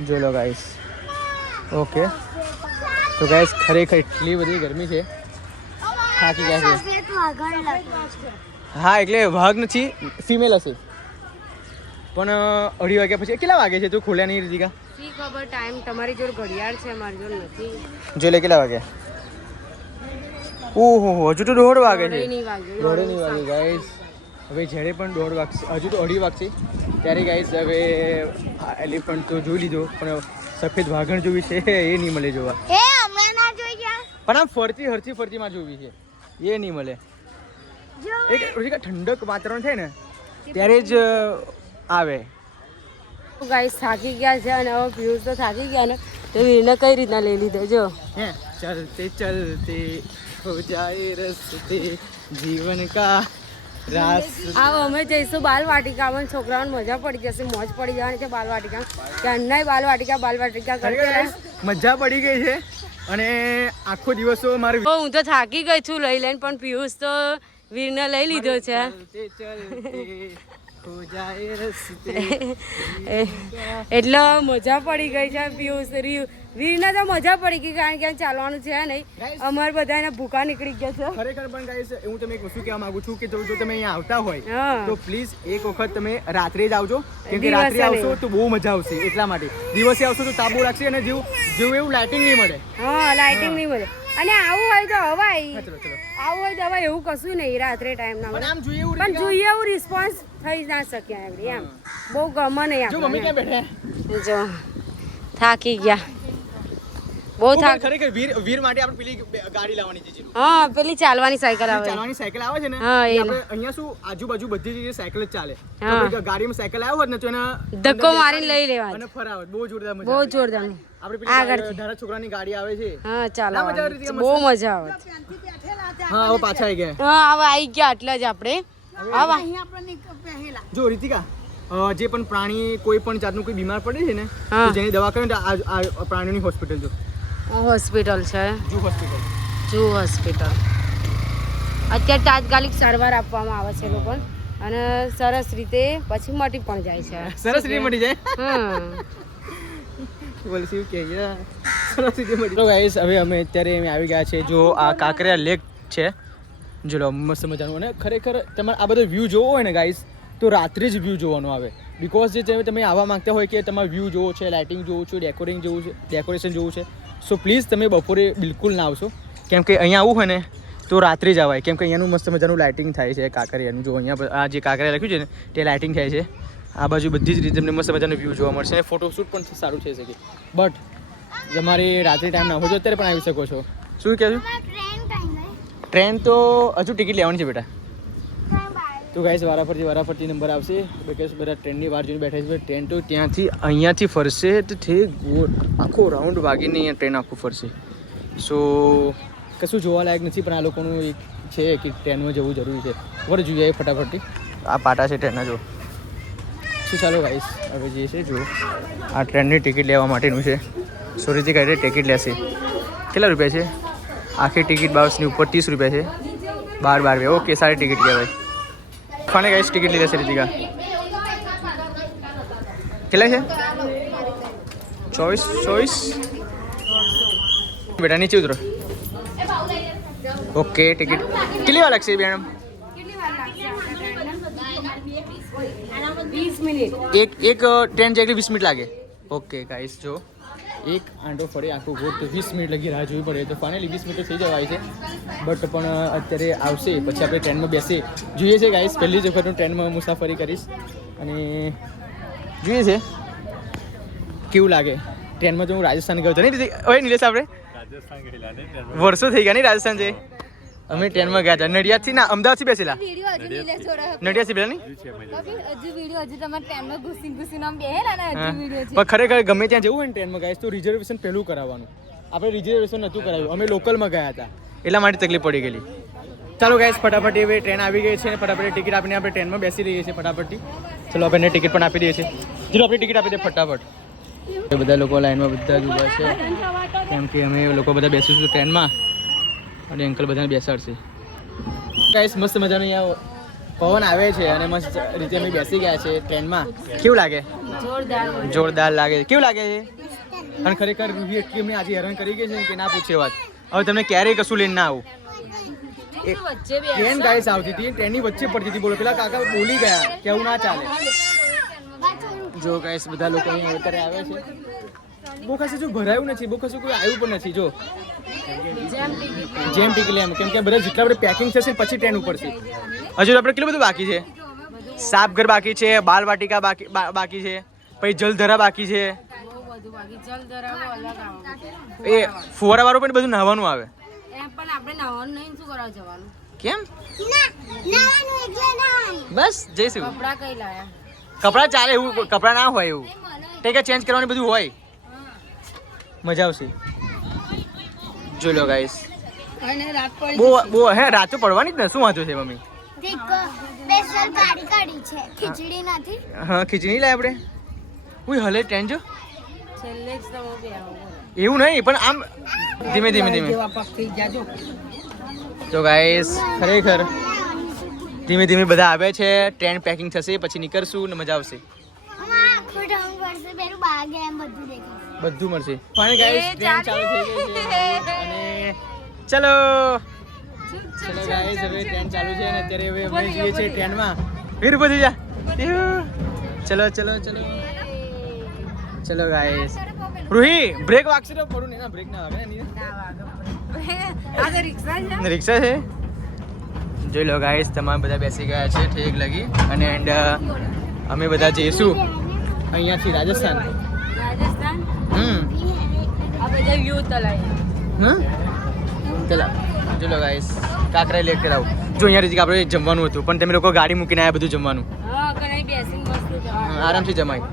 જો લો ગાઈસ ઓકે તો ગાઈસ ખરેખર એટલી બધી ગરમી છે થાકી ગયા છે હા એટલે વાઘ નથી ફિમેલ હશે પણ 2:30 વાગ્યા પછી કેટલા વાગે છે તું ખોલ્યા નહીં રીતિકા સી ખબર ટાઈમ તમારી જોડે ઘડિયાળ છે મારી જોડે નથી જો લે કેટલા વાગ્યા ઓહો હજુ તો 1:30 વાગે છે 1:30 વાગે ગાઈસ હવે જ્યારે પણ 1:30 વાગશે હજુ તો 2:30 વાગશે ત્યારે ગાઈસ હવે એલિફન્ટ તો જોઈ લીધો પણ સફેદ વાઘણ જોવી છે એ નહીં મળે જોવા પણ આમ ફરતીમાં જોવી છે એ નહીં મળે એક ઠંડક વાતાવરણ થાય ને ત્યારે જ આવે ગાઈસ થાકી ગયા છે અને હવે પિયુષ તો થાકી ગયા ને તો વીરને કઈ રીતના લઈ લીધો જો હે ચલતે ચલતે હો જાય રસ્તે જીવન કા રાસ આવો અમે જઈશું બાલવાટિકામાં છોકરાઓને મજા પડી જશે મોજ પડી જવાની છે બાલવાટિકા ત્યાંના બાલવાટિકા કરતા મજા પડી ગઈ છે અને આખો દિવસો મારે હું તો થાકી ગઈ છું લઈ લઈને પણ પિયુષ તો વીરને લઈ લીધો છે એટલે મજા પડી ગઈ છે પિયુષ વીરને તો મજા પડી ગઈ કારણ કે ચાલવાનું છે નહીં અમારે બધાને ભૂખા નીકળી ગયા છે ખરેખર પણ ગાઈસ હું તમને એક વસ્તુ કહેવા માંગુ છું કે જો તમે અહીંયા આવતા હોય તો પ્લીઝ એક વખત તમે રાત્રે જ આવજો કેમ કે રાત્રે આવશો તો બહુ મજા આવશે એટલા માટે દિવસે આવશો તો તાબુ લાગશે અને જેવું એવું લાઇટિંગ નહીં મળે હા લાઇટિંગ નહીં મળે અને આવું હોય તો હવાય આવું હોય તો હવાય એવું કશું નહીં રાત્રે ટાઈમ ના મળે પણ જોઈએ એવું રિસ્પોન્સ થઈ ના શક્યા એવડી એમ બહુ ગમે નહીં જો મમ્મી ક્યાં બેઠા જો થાકી ગયા બહુ થાક ખરેખર વીર માટે આપણે પેલી ગાડી લાવવાની છે હા પેલી ચાલવાની સાયકલ આવે છે ને હા એ અહીંયા શું આજુબાજુ બધી જગ્યાએ સાયકલ જ ચાલે તો ગાડીમાં સાયકલ આવ્યો હોત ને તો એના ધક્કો મારીને લઈ લેવા અને ફરાવત બહુ જોરદાર મજા બહુ જોરદાર આપણે પેલી ધારા છોકરાની ગાડી આવે છે હા ચાલો બહુ મજા આવે હા હવે પાછા આવી ગયા હા હવે આવી ગયા એટલે જ આપણે જો રીતિકા જે પણ પ્રાણી કોઈ પણ જાતનું કોઈ બીમાર પડે છે ને તો જેની દવા કરે ને આ પ્રાણીઓની હોસ્પિટલ જો હોસ્પિટલ છે જૂ હોસ્પિટલ અત્યારે તાત્કાલિક સારવાર આપવામાં આવે છે લોકોને અને સરસ રીતે પછી મટી પણ જાય છે સરસ રીતે મટી જાય બોલસી કે સરસ રીતે મટી ગાઈસ હવે અમે અત્યારે આવી ગયા છે જો આ કાંકરિયા લેક છે જો મસ્ત મજાનું અને ખરેખર તમારે આ બધો વ્યૂ જોવો હોય ને ગાઈસ તો રાત્રે જ વ્યૂ જોવાનો આવે બિકોઝ જે તમે આવવા માંગતા હોય કે તમારે વ્યૂ જોવો છે લાઇટિંગ જોવું છે ડેકોરેશન જોવું છે સો પ્લીઝ તમે બપોરે બિલકુલ ના આવશો કેમ કે અહીંયા આવવું હોય ને તો રાત્રે જ આવાય કેમ કે અહીંયાનું મસ્ત મજાનું લાઇટિંગ થાય છે કાંકરિયાનું જો અહીંયા આ જે કાંકરિયા લખ્યું છે ને તે લાઇટિંગ થાય છે આ બાજુ બધી જ રીતે તમને મસ્ત મજાનું વ્યૂ જોવા મળશે અને ફોટોશૂટ પણ સારું થઈ શકે બટ તમારે રાત્રે ટાઈમ ના હોય તો અત્યારે પણ આવી શકો છો શું કહેશું ટ્રેન તો હજુ ટિકિટ લેવાની છે બેટા તો ગાઈસ વારાફરતી નંબર આવશે બિકોઝ બધા ટ્રેનની વાર જોઈને બેઠા છે ટ્રેન તો ત્યાંથી અહીંયાથી ફરશે તો ગોળ આખો રાઉન્ડ વાગીને અહીંયા ટ્રેન આખું ફરશે સો કશું જોવાલાયક નથી પણ આ લોકોનું એક છે કે ટ્રેનમાં જવું જરૂરી છે બરાબર જોઈએ ફટાફટથી આ પાટા છે ટ્રેનના જો શું ચાલો ગાઈસ હવે જે છે જો આ ટ્રેનની ટિકિટ લેવા માટેનું છે સોરીથી કાઢે ટિકિટ લેશે કેટલા રૂપિયા છે આખી ટિકિટ 22ની ઉપર 30 રૂપિયા છે 12 ઓકે સારી ટિકિટ કહેવાય ખાને ગાઈસ ટિકિટ લઈ લેશે રીતિકા કેટલા છે 24 બેટા નીચે ઉતરો ઓકે ટિકિટ કેટલી વાર લાગશે મેડમ મિનિટ. એક ટ્રેન જાય 20 મિનિટ લાગે. ઓકે ગાઈસ જો એક આંટો ફરી આખું ગોટ 20 મિનિટ લગી રાહ જોવી પડે તો ફાઇનલી 20 મિનિટ થઈ જવાય છે બટ પણ અત્યારે આવશે પછી આપણે ટ્રેનમાં બેસીએ જોઈએ છે ગાઈસ પહેલી જ વખત હું ટ્રેનમાં મુસાફરી કરીશ અને જોઈએ છે કેવું લાગે ટ્રેનમાં જો હું રાજસ્થાન ગયો હતો નહીં ઓય નીલેશ આપણે રાજસ્થાન ગયેલા ને વર્ષો થઈ ગયા નહીં રાજસ્થાન છે અમે ટ્રેનમાં ગયા હતા નડિયાદથી ના અમદાવાદથી બેસેલા વિડિયો હજુ નિલેશ જોડે નડિયાદથી પેલા નહીં હજુ વિડિયો હજુ તમારા ટ્રેનમાં ઘૂસીને આમ બેહેલા ને હજુ વિડિયો છે. પણ ખરેખર ગમે ત્યાં જવું હોય ને ટ્રેનમાં ગાઈસ તો રિઝર્વેશન પહેલું કરાવવાનું આપણે રિઝર્વેશન નહોતું કરાવ્યું અમે લોકલમાં ગયા હતા એટલા માટે તકલીફ પડી ગયેલી ચાલો ગાઈસ ફટાફટ હવે ટ્રેન આવી ગઈ છે અને ફટાફટ ટિકિટ આપીને આપણે ટ્રેનમાં બેસી રહીએ છીએ ફટાફટથી ચલો આપણે ટિકિટ પણ આપી દઈએ છીએ ચલો આપણે ટિકિટ આપી દઈએ ફટાફટ એ બધા લોકો લાઈનમાં બધા જ ઊભા છે કેમ કે અમે લોકો બધા બેસીશું ટ્રેનમાં અને અંકલ બધાને બેસાડશે ગાઈસ મસ્ત મજાનો અહીંયા પવન આવે છે અને મસ્ત રીતે અમે બેસી ગયા છે ટ્રેનમાં કેવું લાગે જોરદાર લાગે કેવું લાગે છે અને ખરેખર રૂહી એટલી અમને આજે હેરાન કરી ગઈ છે કે ના પૂછે વાત હવે તમને ક્યારેય કશું લઈને ના આવું ટ્રેન ગાઈસ આવતી હતી ટ્રેનની વચ્ચે પડતી હતી બોલો પેલા કાકા બોલી ગયા કે આવું ના ચાલે જો ગાઈસ બધા લોકો અહીં અત્યારે આવે છે બહુ ખાસું જો ભરાયું નથી બહુ ખાસું કોઈ આવ્યું પણ નથી જો જેમ ટીકલે એમ કેમ કે બધા જેટલા આપણે પેકિંગ થશે પછી ટ્રેન ઉપડશે હજુ આપણે કેટલું બધું બાકી છે સાપઘર બાકી છે બાલ વાટિકા બાકી છે પછી જલધરા બાકી છે એ ફુવારા વાળું પણ બધું નહાવાનું આવે એમ પણ આપણે નહાવાનું નહીં શું કરવા જવાનું કેમ બસ જઈશું કપડા કઈ લાયા કપડાં ચાલે એવું કપડાં ના હોય એવું ટેકે ચેન્જ કરવાનું બધું હોય મજા આવશે જોઈ લો ગાઈસ અને રાત પડી બહુ હે રાત તો પડવાની જ ને શું વાંધો છે મમ્મી સ્પેશિયલ ગાડી કાઢી છે ખીચડી નથી હા ખીચડી લાય આપણે ઉઈ હલે ટ્રેન જો છેલ્લે જ તો બે આવો એવું નહીં પણ આમ ધીમે ધીમે ધીમે જેવા પગ થઈ જાજો તો ગાઈસ ખરેખર ધીમે ધીમે બધા આવે છે ટ્રેન પેકિંગ થશે પછી નીકળશું ને મજા આવશે બધું મળશે ફાઇનલ ગાઈસ ટ્રેન ચાલુ થઈ ગઈ છે અને ચલો ચલો ગાઈસ હવે ટ્રેન ચાલુ છે અને અત્યારે હવે અમે જઈએ છીએ ટ્રેનમાં વીર બધી જા ચલો ચલો ચલો ચલો ગાઈસ રૂહી બ્રેક વાગશે તો પડું ને બ્રેક ના વાગે ને આ તો રિક્ષા છે રિક્ષા છે જોઈ લો ગાઈસ તમામ બધા બેસી ગયા છે ઠીક લગી અને એન્ડ અમે બધા જઈશું અહીંયાથી રાજસ્થાન રાજસ્થાન આ બધા વ્યૂ તલાય ચલા જોઈ લો ગાઈસ કાકરા લેટ કરાવું જો અહીંયા રીતે આપણે જમવાનું હતું પણ તમે લોકો ગાડી મૂકીને આવ્યા બધું જમવાનું હા કઈ બેસીને મસ્ત જવાનું આરામથી જમાય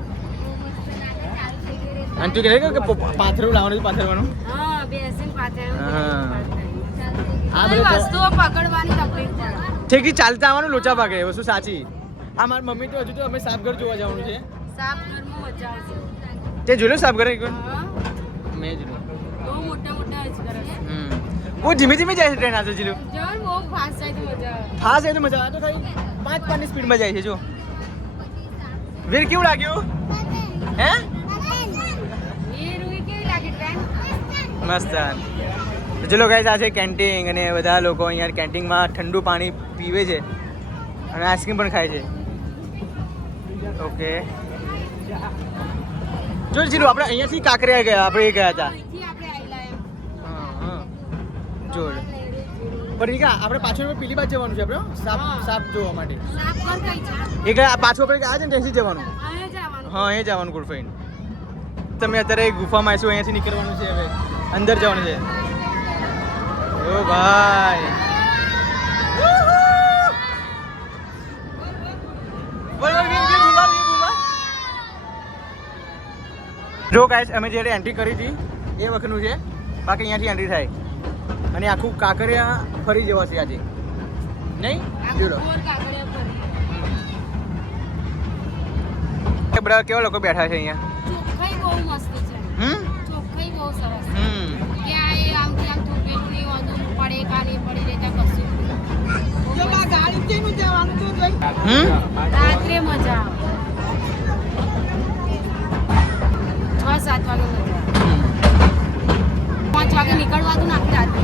અને તું કહે કે પાથરું લાવવાનું પાથરવાનું હા બેસીને પાછળ હા આ આ બધું વસ્તુઓ પકડવાની તકલીફ પડે ઠીક છે ચાલતા આવવાનું લોચા ભાગે વસ્તુ સાચી આ મારી મમ્મી તો હજુ તો અમે સાપઘર જોવા જવાનું છે સાપ ઘરમાં મજા આવશે તે જોઈ લો સાપઘર એક વાર હા મેં જોયું બહુ મોટા મોટા જ કરે છે બહુ ધીમે ધીમે જાય છે ટ્રેન આજે જીલું જવાનું બહુ ફાસ્ટ જાય તો મજા આવે હા છે તો મજા આવે તો ખાલી 5 ની સ્પીડમાં જાય છે જો વીર કેવું લાગ્યું હે એ રૂઈ કેવી લાગે ટ્રેન મસ્ત ચલો ગાઈસ આ છે કેન્ટીન અને બધા લોકો અહીંયા કેન્ટીનમાં ઠંડુ પાણી પીવે છે અને આઈસ્ક્રીમ પણ ખાય છે ઓકે જો જીલું આપણે અહીંયાથી કાંકરિયા ગયા આપણે એ ગયા હતા અહીંથી આપણે આવેલા એમ હા જોડ પણ રીકા આપણે પાછળ પેલી બાજુ જવાનું છે આપણે સાપ સાપ જોવા માટે સાપ ઘર કઈ છે એક પાછું આપણે ગયા છે ને ત્યાંથી જવાનું અહીંયા જવાનું હા એ જવાનું ગુડફાઈન તમે અત્યારે ગુફામાં આવીશું અહીંયાથી નીકળવાનું છે હવે અંદર જવાનું છે ઓ ભાઈ જો ગાઈસ અમે જ્યારે એન્ટ્રી કરી હતી એ વખતનું છે બાકી અહીંયાથી એન્ટ્રી થાય અને આખું કાંકરિયા ફરી જવા છે આજે નહીં જોડો ગોળ કાકડિયા પર બધા કેવા લોકો બેઠા છે અહીંયા ચોખ્ખાઈ બહુ મસ્ત છે ચોખ્ખાઈ બહુ સરસ છે હમ ત્યાં એ આમથી આમ થોપેલું નહીં હોતું પડે કાની પડી રહેતા કશું જો આ ગાડી કેનું જવાનું તો જોઈ રાત્રે મજા આવે 6-7 વાગે મજા આવે 5 વાગે નીકળવાનું ને આખી રાત્રે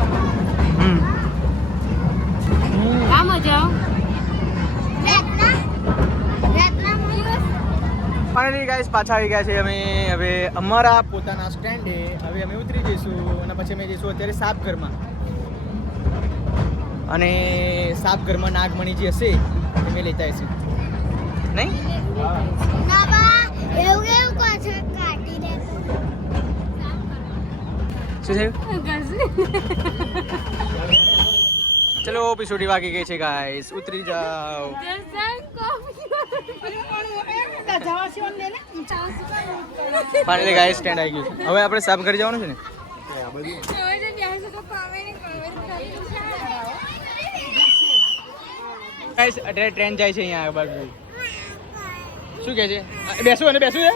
આ મજા આવે ફાઇનલી ગાઈસ પાછા આવી ગયા છે અમે હવે અમારા પોતાના સ્ટેન્ડે. હવે અમે ઉતરી જઈશું અને પછી અમે જઈશું અત્યારે સાપઘરમાં. અને સાપઘરમાં નાગમણી જે હશે એ મેં લેતા આવીશું નહીં. શું થયું? ચલો પિસોડી વાગી ગઈ છે ગાઈસ, ઉતરી જાઓ. ફાઇનલી ગાઈસ સ્ટેન્ડ આવી ગયું છે. હવે આપણે સાપઘર જવાનું છે ને. ગાઈસ અત્યારે ટ્રેન જાય છે અહીંયા આ બાજુ. શું કહે છે? બેસવું અને બેસવું છે?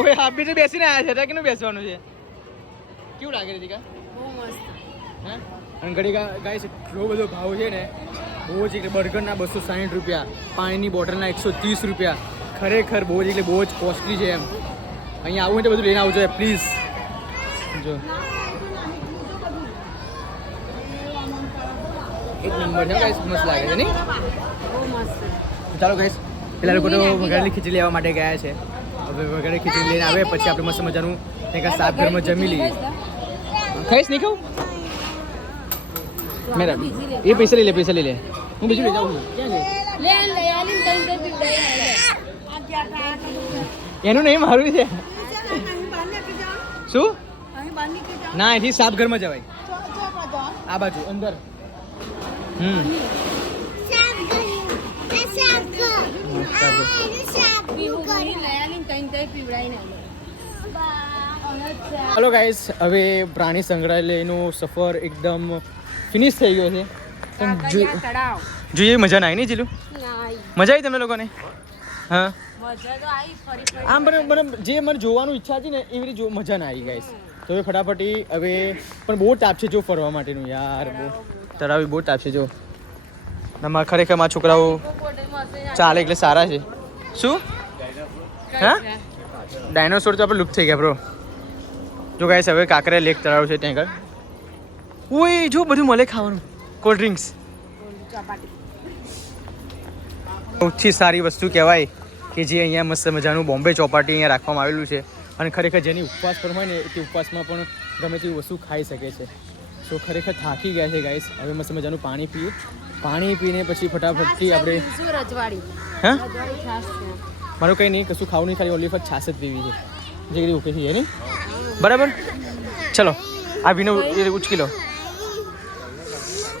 ઓય હાફ બી બેસીને આવ્યા છે, કેનું બેસવાનું છે? કેવું લાગે રીતિકા? બહુ મસ્ત. હા, અને ઘડી ગાઈસ એટલો બધો ભાવ છે ને, બહુ જ. એટલે બર્ગરના 260 રૂપિયા, પાણીની બોટલના 130 રૂપિયા. ખરેખર બહુ જ એટલે બહુ જ કોસ્ટલી છે એમ. અહીંયા આવું હોય તો બધું લઈને આવજો પ્લીઝ. જો એક નંબર છે ગાઈસ, મસ્ત લાગે છે નહીં? બહુ મસ્ત. ચાલો ગાઈસ, પેલા લોકો તો વઘારેલી ખીચડી લેવા માટે ગયા છે. હવે વઘારેલી ખીચડી લઈને આવે પછી આપણે મસ્ત મજાનું ત્યાં સાપઘરમાં જમી લઈએ. ખાઈશ નહીં ખાઉં મેરા એ પૈસા લઈ લે, પૈસા લઈ લે. હું બીજું લઈ જાઉં છું. ક્યાં છે? એનું નહીં, મારું છે. શું? ના, અહીંથી સાપઘરમાં જવાય આ બાજુ અંદર. હલો ગાઈસ, હવે પ્રાણી સંગ્રહાલયનો સફર એકદમ ફિનિશ થઈ ગયો છે. પણ જોઈએ મજા ના આવી નહીં જીલું? મજા આવી તમે લોકોને? હા, આમ મને જે મને જોવાનું ઈચ્છા હતી ને એવી રીતે મજા ના આવી ગાઈસ. તો હવે ફટાફટી હવે પણ બહુ તાપ છે જો ફરવા માટેનું યાર. બહુ તરાવી બહુ તાપ છે જો. અમારા ખરેખર મારા છોકરાઓ ચાલે એટલે સારા છે. શું? હા, ડાયનોસોર તો આપણે લુપ્ત થઈ ગયા બ્રો. જો ગાઈસ હવે કાંકરિયા લેક તળાવ છે ત્યાં આગળ. ઓય જો બધું મળે ખાવાનું, કોલ્ડ ડ્રિંક્સ. સૌથી સારી વસ્તુ કહેવાય કે જે અહીંયા મસ્ત મજાનું બોમ્બે ચોપાટી અહીંયા રાખવામાં આવેલું છે. અને ખરેખર જેની ઉપવાસ પર હોય ને તે ઉપવાસમાં પણ ગમે તેવી વસ્તુ ખાઈ શકે છે. તો ખરેખર થાકી ગયા છે ગાઈસ. હવે મસ્ત મજાનું પાણી પીએ. પાણી પીને પછી ફટાફટથી આપણે હા મારું કંઈ નહીં, કશું ખાવું નહીં, ખાલી ઓલી વખત છાશ જ પીવી છે જે રીતે ઓકે થઈ જાય નહીં. બરાબર, ચલો આ વિનો ઉચકી લો.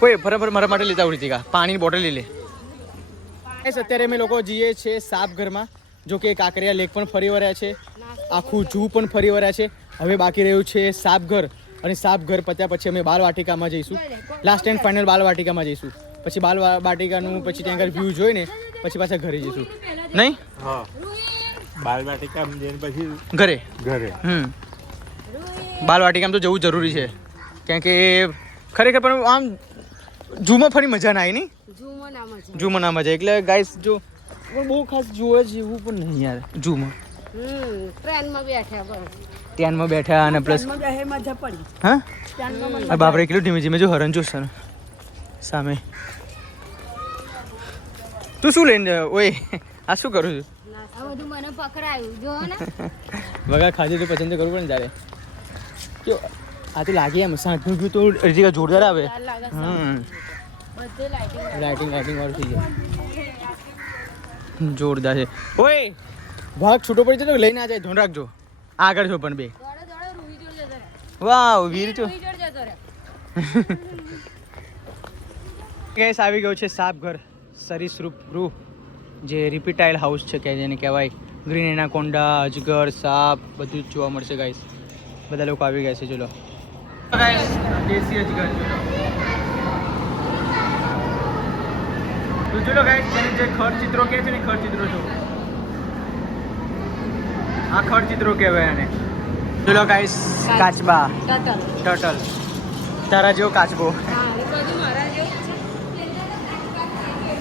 કોઈ બરાબર મારા માટે લેતા આવડી હતી પાણીની બોટલ લઈ લે. અત્યારે અમે લોકો જઈએ છીએ સાપઘરમાં. જો કે કાંકરિયા લેક પણ ફરી વળ્યા છે, આખું ઝૂ પણ ફરી વળ્યા છે. હવે બાકી રહ્યું છે સાપઘર. અને સાપઘર પત્યા પછી અમે બાલવાટિકામાં જઈશું. લાસ્ટ એન્ડ ફાઇનલ બાલવાટિકામાં જઈશું. પછી બાલવાટિકાનું પછી ત્યાં આગળ વ્યૂ જોઈને પછી પાછા ઘરે જઈશું નહીં? હા, બાલવાટિકા પછી ઘરે. ઘરે બાલવાટિકામાં તો જવું જરૂરી છે. કારણ કે ખરેખર પણ આમ ઝૂમાં ફરી મજા ના આવી નહીં? ઝૂમાં ના મજા. એટલે ગાઈસ જો પણ બહુ ખાસ જોવા જેવું પણ નહીં યાર ઝૂમાં. ટ્રેનમાં બેઠા અને પ્લસ હા બાપરે કેટલું ધીમે ધીમે જો હરણ જોશે સામે. તું શું લઈને ઓય આ શું કરું છું? મને પકડાયું જો ને. વગા ખાધી તો પસંદ કરવું પડે ને તારે. જો આ તો લાગે એમ સાંજનું ગયું તો અરજીકા જોરદાર આવે. લાઇટિંગ વાળું થઈ જાય જોરદાર છે. ઓય ભાગ છૂટો પડી જાય લઈને આ જાય, ધ્યાન રાખજો. આગળ છો પણ બે. વાવ વીર છો. ગેસ આવી ગયો છે સાપઘર સરીસૃપ ગૃહ, જે રિપીટાઇલ હાઉસ છે કે જેને કહેવાય. ગ્રીન એનાકોન્ડા, અજગર, સાપ બધું જ જોવા મળશે ગાઈસ. બધા લોકો આવી ગયા છે. ચલો દેશી અજગર ચલો ગાઈસ, જેને જે ખડચિત્રો કહે છે ને ખડચિત્રો જો આ ખડચિત્રો કહેવાય આને. ચલો ગાઈસ કાચબા, ટર્ટલ, તારા જેવો કાચબો.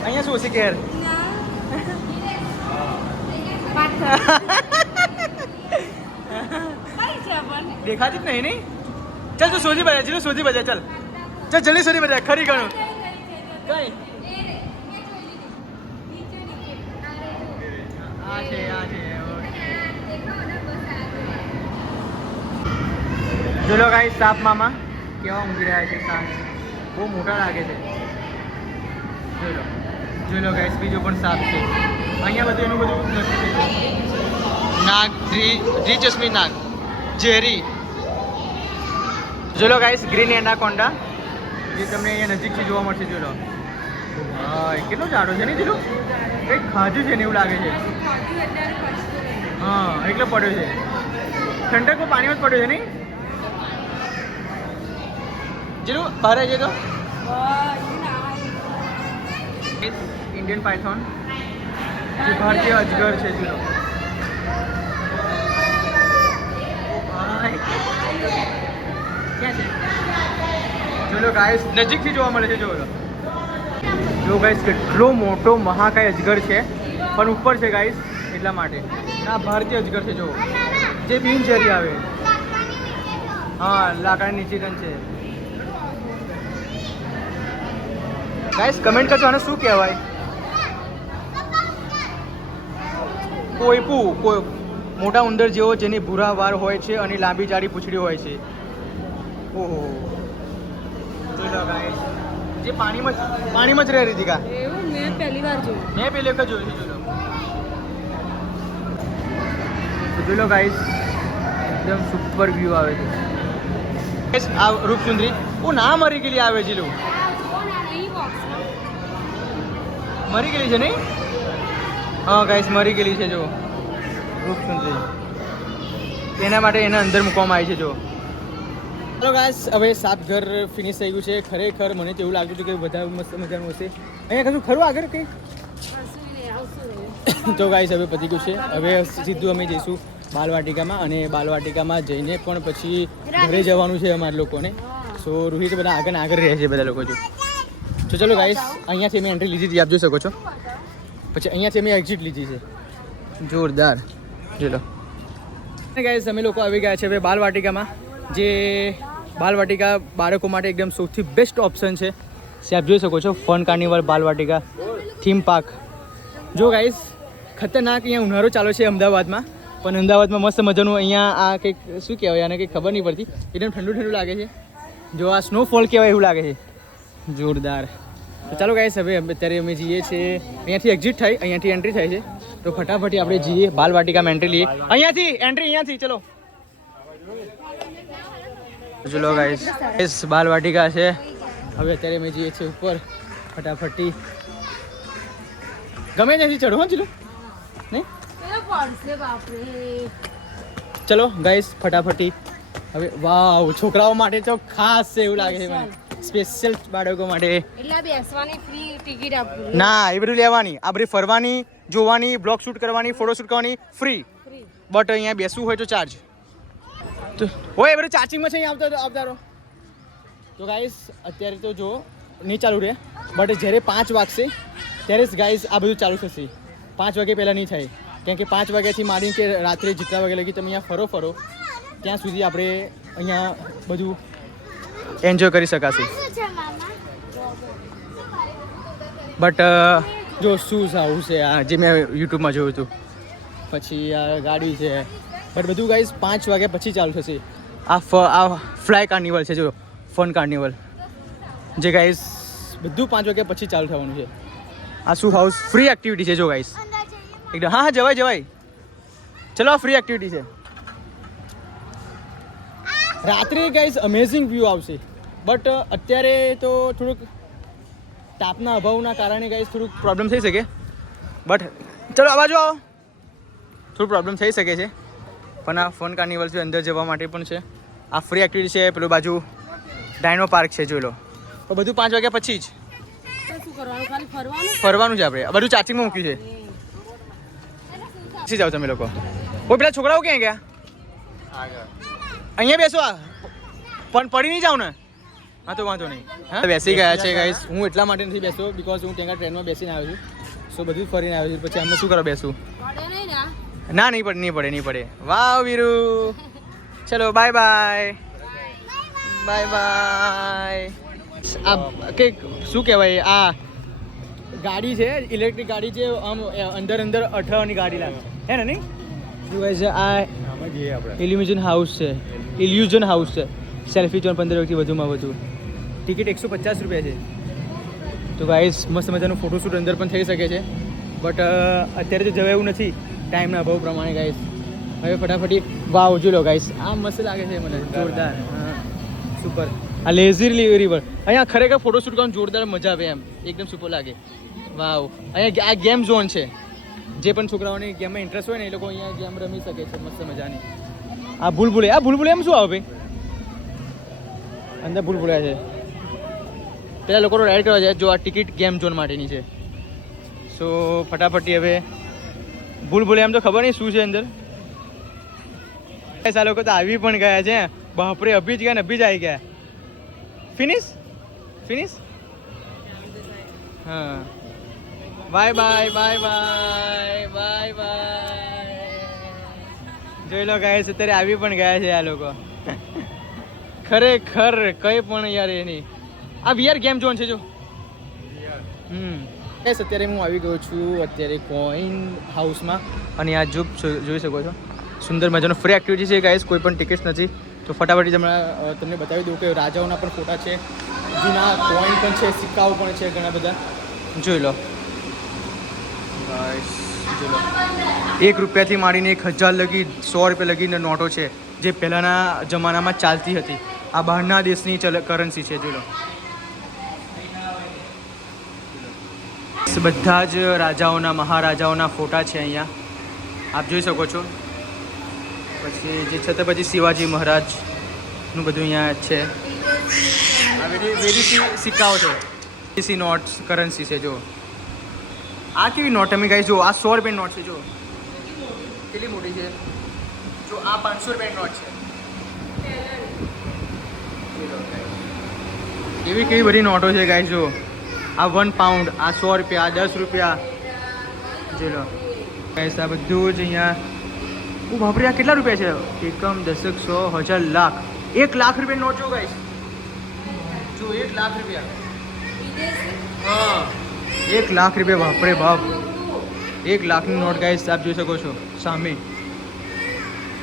અહીંયા શું છે કેર? દેખાતી જ નહીં નહીં. ચાલ તું શોધી બજા, ચલો શોધી બજા. ચાલ ચાલ જલ્દી શોધી બજા. ખરી ગણું કઈ આ છે જો લો ગાઈસ સાપ મામા કેવા ઊંઘી રહ્યા છે સાંજ બહુ મોટા લાગે છે જો લો ગાઈસ બીજો પણ સાપ છે અહીંયા બધું એનું બધું નથી નાગ દ્વિચશ્મી નાગ ઝેરી જો લો ગાઈસ ગ્રીન એનાકોન્ડા જે તમને અહીંયા નજીકથી જોવા મળશે જો લો હા કેટલો જાડો છે ને જીલો કંઈક ખાધું છે ને એવું લાગે છે હા એટલે પડ્યો છે ઠંડક પાણીમાં જ પડ્યો છે નહીં જીલું ભારે છે તો ઇન્ડિયન પાયથોન જે ભારતીય અજગર છે જીલો ક્યાં છે જોલો ગાઈસ નજીકથી જોવા મળે છે જોલો જો ગાઈસ કેટલો મોટો મહાકાય અજગર છે પણ ઉપર છે ગાઈસ એટલા માટે આ ભારતીય અજગર છે જો જે બિનઝેરી આવે હા લાકડા નીચે છે ગાઈસ કમેન્ટ કરજો આને શું કહેવાય કોઈ મોટા ઉંદર જેવો જેની ભૂરા વાર હોય છે અને લાંબી જાડી પૂંછડી હોય છે ઓહો જોલો ગાઈસ જે પાણીમાં જ રહે રીતિકા એવું મેં પહેલી વાર જોયું મેં પહેલી વખત જોયું છે જોલો ગાઈસ એકદમ સુપર વ્યૂ આવે છે ગાઈસ આ રૂપસુંદરી ઓ ના મરી ગયેલી આવે છે લો મરી ગયેલી છે નહીં હા ગાઈસ મરી ગયેલી છે જો રૂપસુંદરી એના માટે એને અંદર મૂકવામાં આવી છે જો ચલો ગાઈસ હવે સાત ઘર ફિનિશ થઈ ગયું છે ખરેખર મને તો એવું લાગ્યું હતું કે બધા મસ્ત મજાનું હશે અહીંયા કશું ખરું આગળ કંઈક તો ગાઈસ હવે પતી ગયું છે હવે સીધું અમે જઈશું બાલવાટિકામાં અને બાલવાટિકામાં જઈને પણ પછી ઘરે જવાનું છે અમારા લોકોને સો રોહિત બધા આગળ રહે છે બધા લોકો જો તો ચલો ગાઈસ અહીંયાથી મેં એન્ટ્રી લીધી હતી આપ જોઈ શકો છો પછી અહીંયાથી મેં એક્ઝિટ લીધી છે જોરદાર ચલો ગાઈસ અમે લોકો આવી ગયા છે હવે બાલવાટિકામાં જે બાલવાટિકા બાળકો માટે એકદમ સૌથી બેસ્ટ ઓપ્શન છે આપ જોઈ શકો છો ફન કાર્નિવલ બાલવાટિકા થીમ પાર્ક જો ગાઈસ ખતરનાક અહીંયા ઉનાળો ચાલે છે અમદાવાદમાં પણ અમદાવાદમાં મસ્ત મજાનું અહીંયા આ કંઈક શું કહેવાય આને કંઈક ખબર નહીં પડતી એકદમ ઠંડુ લાગે છે જો આ સ્નોફોલ કહેવાય એવું લાગે છે જોરદાર તો ચાલો ગાઈસ હવે અત્યારે અમે જઈએ છીએ અહીંયાથી એક્ઝિટ થાય અહીંયાથી એન્ટ્રી થાય છે તો ફટાફટી આપણે જઈએ બાલવાટિકામાં એન્ટ્રી લઈએ અહીંયાથી ચલો ચલો ગાઈસ બાલવાટિકા છે હવે અત્યારે અમે જઈએ છીએ ઉપર ફટાફટી ગમે ત્યાંથી ચડો હા ચલો નહીં ચલો ગાઈસ ફટાફટી હવે વાવ છોકરાઓ માટે તો ખાસ છે એવું લાગે છે મને સ્પેશિયલ બાળકો માટે એટલે બેસવાની ફ્રી ટિકિટ આપવું ના એ બધું લેવાની આ બધી ફરવાની જોવાની બ્લોગ શૂટ કરવાની ફોટો શૂટ કરવાની ફ્રી બટ અહીંયા બેસવું હોય તો ચાર્જ તો હોય એ બધું ચાર્જિંગમાં છે અહીંયા આવતા રહો તો ગાઈસ અત્યારે તો જો નહીં ચાલુ રહે બટ જ્યારે 5 વાગશે ત્યારે જ ગાઈસ આ બધું ચાલુ થશે 5 વાગે પહેલાં નહીં થાય કેમ કે 5 વાગ્યાથી માંડીને કે રાત્રે જેટલા વાગે લગી તમે અહીંયા ફરો ત્યાં સુધી આપણે અહીંયા બધું એન્જોય કરી શકાશે બટ જો શૂઝ આવું છે આ જે મેં યુટ્યુબમાં જોયું હતું પછી આ ગાડી છે બટ બધું ગાઈસ 5 વાગ્યા પછી ચાલુ થશે આ ફ્લાય કાર્નિવલ છે જો ફન કાર્નિવલ જે ગાઈસ બધું 5 વાગ્યા પછી ચાલુ થવાનું છે આ શું હાઉસ ફ્રી એક્ટિવિટી છે જો ગાઈસ એકદમ હા જવાય ચલો આ ફ્રી એક્ટિવિટી છે રાત્રે ગાઈસ અમેઝિંગ વ્યૂ આવશે બટ અત્યારે તો થોડુંક તાપના અભાવના કારણે ગાઈસ થોડુંક પ્રોબ્લેમ થઈ શકે બટ ચલો આ બાજુ આવો થોડું પ્રોબ્લેમ થઈ શકે છે પણ આ ફન કાર્નિવલ છે અંદર જવા માટે પણ છે આ ફ્રી એક્ટિવિટી છે પેલું બાજુ ડાયનો પાર્ક છે જોઈ લો પણ બધું 5 વાગ્યા પછી જ શું કરવાનું ખાલી ફરવાનું છે આપણે બધું ચાર્જિંગમાં મૂક્યું છે પછી જાઓ તમે લોકો કોઈ પેલા છોકરાઓ ક્યાં ગયા અહીંયા બેસો પણ પડી નહીં જાવ ને હા તો વાંધો નહીં હા બેસી ગયા છે ગાઈસ હું એટલા માટે નથી બેસતો બિકોઝ હું ત્યાં ટ્રેનમાં બેસીને આવ્યો છું સો બધું જ ફરીને આવ્યો છું પછી અમે શું કરવા બેસું ના નહીં પડે વાવ વીરુ ચલો બાય આ કંઈક શું કહેવાય આ ગાડી છે ઇલેક્ટ્રિક ગાડી છે આમ અંદર અઠવાની ગાડી લાગે હે ને નહીં આ એલ્યુમિનિયમ હાઉસ છે ઇલ્યુઝન હાઉસ છે, સેલ્ફી ઝોન 15 વ્યક્તિ વધુમાં વધુ. ટિકિટ 150 રૂપિયા છે. તો ગાઈસ મસ્ત મજાનું ફોટોશૂટ અંદર પણ થઈ શકે છે, બટ અત્યારે તો જવાય એવું નથી ટાઈમના અભાવ પ્રમાણે ગાઈસ. હવે ફટાફટી વાવ જોઈ લો ગાઈસ, આ મસ્ત લાગે છે મને, જોરદાર. હા સુપર. આ લેઝી રિવર અહીંયા ખરેખર ફોટોશૂટ કરવાનું જોરદાર મજા આવે એમ, એકદમ સુપર લાગે. વાવ. અહીંયા આ ગેમ ઝોન છે, જે પણ છોકરાઓને ગેમમાં ઇન્ટરેસ્ટ હોય ને એ લોકો અહીંયા ગેમ રમી શકે છે મસ્ત મજાની. આ ભૂલભુલૈયામાં શું આવે ભાઈ? અંદર ભૂલભુલૈયા છે. પેલા લોકો રાઈડ કરવા જાય જો આ ટિકિટ ગેમ ઝોન માટેની છે. સો ફટાફટી હવે ભૂલભુલૈયામાં તો ખબર નહીં શું છે અંદર. આ લોકો તો આવી પણ ગયા છે, બાપરે, અભી જ ગયા ને અભી જ આવી ગયા. ફિનિશ. હા, બાય બાય. જોઈ લો ગાઈસ, અત્યારે આવી પણ ગયા છે આ લોકો. ખરેખર કઈ પણ યાર એની આ વીઆર ગેમ ઝોન છે જો. ગાઈસ અત્યારે હું આવી ગયો છું અત્યારે કોઈન હાઉસમાં, અને આ જોઈ શકો છો સુંદર મજાનો ફ્રી એક્ટિવિટી છે ગાઈસ, કોઈ પણ ટિકિટ્સ નથી. તો ફટાફટ તમને બતાવી દઉં કે રાજાઓના પણ ફોટા છે, જૂના કોઈન પણ છે, સિક્કાઓ પણ છે ઘણા બધા. જોઈ લો ગાઈસ, જોઈ લો. 1 રૂપિયાથી માંડીને 1000 લગી, 100 રૂપિયા લગીને નોટો છે, જે પહેલાંના જમાનામાં ચાલતી હતી. આ બહારના દેશની કરન્સી છે. જોઈ લો, બધા જ રાજાઓના મહારાજાઓના ફોટા છે અહીંયા, આપ જોઈ શકો છો. પછી જે છત્રપતિ શિવાજી મહારાજનું બધું અહીંયા છે. આ વિદેશી સિક્કાઓ છે, વિદેશી નોટ્સ કરન્સી છે. જો આ કેવી નોટ તમે ગાઈસ જો, આ 100 રૂપિયાની નોટ છે, જો કેટલી મોટી છે. જો આ 500 રૂપિયાની નોટ છે. એવી કેવી બધી નોટો છે ગાઈસ. જો આ 1 પાઉન્ડ, આ 100 રૂપિયા, આ 10 રૂપિયા. જોઈ લો ગાઈસ, આ બધું જ અહીંયા. ઓ બાપરે, આ કેટલા રૂપિયા છે? એકમ, દશક, 100, 1000, લાખ. 1 લાખ રૂપિયાની નોટ જો ગાઈસ, જો 1 લાખ રૂપિયા. હા, 1 લાખ રૂપિયા, બાપરે બાપ. 1 લાખની નોટ ગાઈસ આપ જોઈ શકો છો સામે.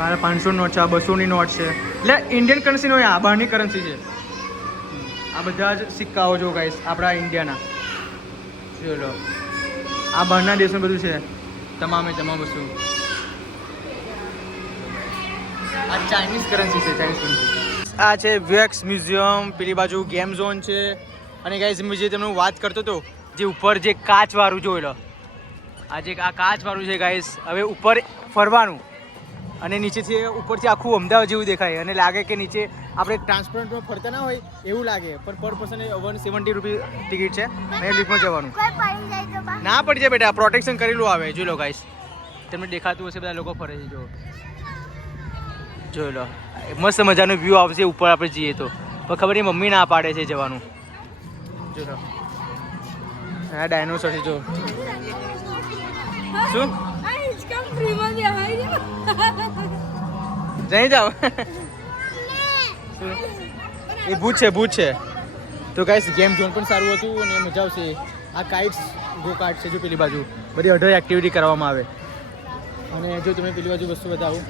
500 નોટ છે, આ 200ની નોટ છે. એટલે ઇન્ડિયન કરન્સી નો, આ બહારની કરન્સી છે. આ બધા જ સિક્કાઓ જો ગાઈસ આપણા ઇન્ડિયાના. જોઈ લો, આ બહારના દેશનું બધું છે, તમામ વસ્તુ. આ ચાઇનીઝ કરન્સી છે, ચાઇનીઝ કરન્સી. આ છે વેક્સ મ્યુઝિયમ, પેલી બાજુ ગેમ ઝોન છે. અને ગાઈસ હું જે તમને વાત કરતો હતો, જે ઉપર જે કાચવાળું જોઈ લો, આ કાચવાળું છે ગાઈસ. હવે ઉપર ફરવાનું અને નીચેથી ઉપરથી આખું અમદાવાદ જેવું દેખાય, અને લાગે કે નીચે આપણે ટ્રાન્સપરન્ટમાં ફરતા ના હોય એવું લાગે. પણ પર પર્સન 170 રૂપિયા ટિકિટ છે, અને લિફ્ટમાં જવાનું. ના પડી જાય બેટા, પ્રોટેક્શન કરેલું આવે. જોઈ લો ગાઈસ, તમને દેખાતું હશે બધા લોકો ફરે છે. જોઈ લો, મસ્ત મજાનો વ્યૂ આવશે ઉપર આપણે જઈએ તો. પણ ખબર નહીં મમ્મી ના પાડે છે જવાનું. જોઈ લો, હા ડાયનોસોર છે. જો શું જઈ જાઓ. એ ભૂત છે. તો ગાઈસ ગેમ ઝોન પણ સારું હતું અને મજા આવશે. આ કાઇટ્સ ગો કાર્ટ છે જો પેલી બાજુ, બધી 18 એક્ટિવિટી કરવામાં આવે. અને જો તમે પેલી બાજુ વસ્તુ બતાવું,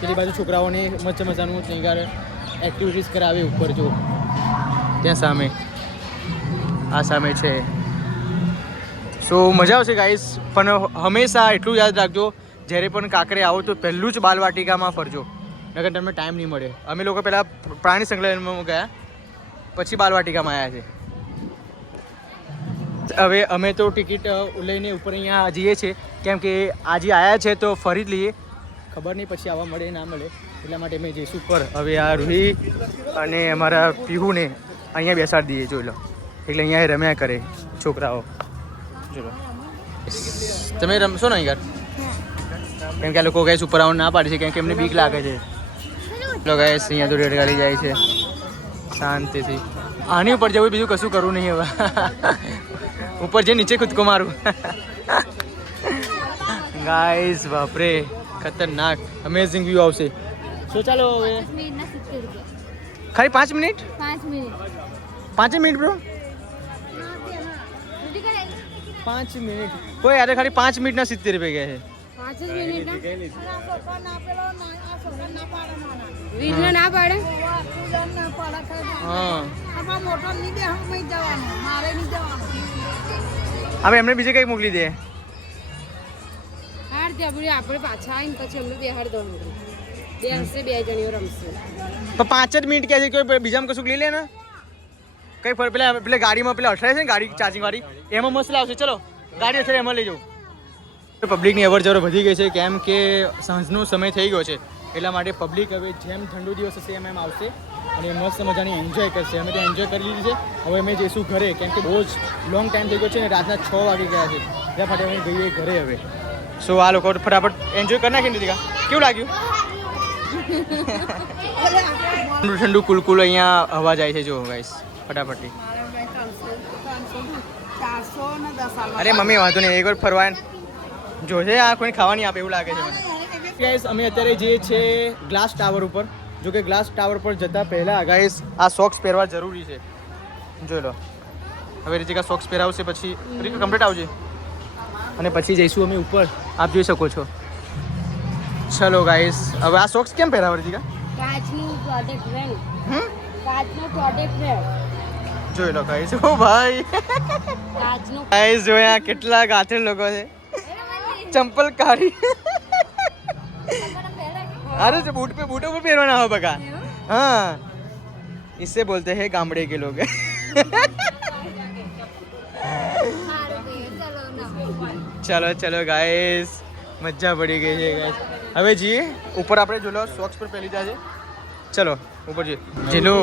પેલી બાજુ છોકરાઓને મસ્ત મજાનું શૃંગાર એક્ટિવિટીઝ કરાવે ઉપર. જો ત્યાં સામે, આ સામે છે. સો મજા આવશે ગાઈસ. પણ હંમેશા એટલું યાદ રાખજો, જ્યારે પણ કાંકરે આવો તો પહેલું જ બાલવાટિકામાં ફરજો, નકર તમને ટાઈમ નહીં મળે. અમે લોકો પહેલાં પ્રાણી સંગ્રહાલયમાં ગયા, પછી બાલવાટિકામાં આવ્યા છે. હવે અમે તો ટિકિટ લઈને ઉપર અહીંયા જઈએ છીએ, કેમ કે આજે આવ્યા છે તો ફરી જ લઈએ. ખબર નહીં પછી આવવા મળે ના મળે, એટલા માટે અમે જઈશું ઉપર. હવે આ રૂહી અને અમારા પીહુને અહીંયા બેસાડી દઈએ. જોઈ લો, એટલે અહીંયા રમ્યા કરે છોકરાઓ. જોઈ લો, તમે રમશો ને યાર? કેમ કે આ લોકો ગાઈસ ઉપર આવવાનું ના પાડે છે, કેમ કે એમને બીક લાગે છે. ચલો ગાઈસ, અહીંયા તો રેડ ગાડી જાય છે શાંતિથી. આની ઉપર જવું, બીજું કશું કરવું નહીં હવે. ઉપર જે નીચે કૂદકો મારું. ગાઈસ બાપરે, ખતરનાક અમેઝિંગ વ્યૂ આવશે. સો ચાલો હવે ખાલી 5 મિનિટ 5 મિનિટ બ્રો, 5 મિનિટ કોઈ યાર, ખાલી 5 મિનિટના 70 રૂપિયા ગયા છે. 5 જ મિનિટ વીરને ના પાડે હા હવે એમને બીજે કંઈક મોકલી દે. હાર ત્યાં આપણે પાછા આવીને પછી અમને બેહાડ દો બે હશે 2 જણીઓ રમશે પણ 5 જ મિનિટ કહે છે કે બીજામાં કશું લઈ લે ને કઈ ફર પેલા ગાડીમાં પેલા અઠરાય છે ને ગાડી ચાર્જિંગ વાળી એમાં મસ્ત લાવશે. ચલો ગાડી અથડાય એમાં લઈ જાઉં. પબ્લિકની અવર જવર વધી ગઈ છે કેમ કે સાંજનો સમય થઈ ગયો છે એટલા માટે પબ્લિક હવે જેમ ઠંડુ દિવસ હશે એમ આવશે અને મસ્ત મજાની એન્જોય કરશે. અમે તો એન્જોય કરી લીધી છે. હવે અમે જઈશું ઘરે કેમ કે બહુ જ લોંગ ટાઈમ થઈ ગયો છે ને રાતના 6 વાગી ગયા છે ત્યાં માટે અમે જઈએ ઘરે હવે. સો આ લોકો ફટાફટ એન્જોય કરી નાખી દીધી. કેવું લાગ્યું? ઠંડુ ઠંડુ કુલકુલ અહીંયા હવા જાય છે જો ગાઈસ ફટાફટથી. અરે મમ્મી વાંધો નહીં એકવાર ફરવા જોશે આ કોઈ ખાવાની આપે એવું લાગે છે મને. ગાઈસ અમે અત્યારે જઈએ છીએ ગ્લાસ ટાવર ઉપર. જો કે ગ્લાસ ટાવર પર જતા પહેલા ગાઈસ આ સોક્સ પહેરવા જરૂરી છે. જોઈ લો હવે રીતિકા સોક્સ પહેરાવશે પછી કમ્પ્લીટ આવજે અને પછી જઈશું અમે ઉપર. આપ જોઈ શકો છો. ચલો ગાઈસ હવે આ સોક્સ કેમ પહેરાવ રીતિકા? કાચનું પ્રોડક્ટ રહે કાચનું પ્રોડક્ટ રહે જોઈ લો ગાઈસ. ઓ ભાઈ કાચનું ગાઈસ જોયા કેટલા ગાથેલ લોકો છે. चंपल कारी अरे जो बूट पे बूटों पे पहनवाना हो बका. हाँ इससे बोलते हैं गामड़े के लोग. चलो चलो गाइस मजा पड़ी गई है गाइस. હવે જીએ ઉપર આપણે જોલો સોક્સ પર પહેલી જાય. ચલો ઉપર જઈએ. જીલો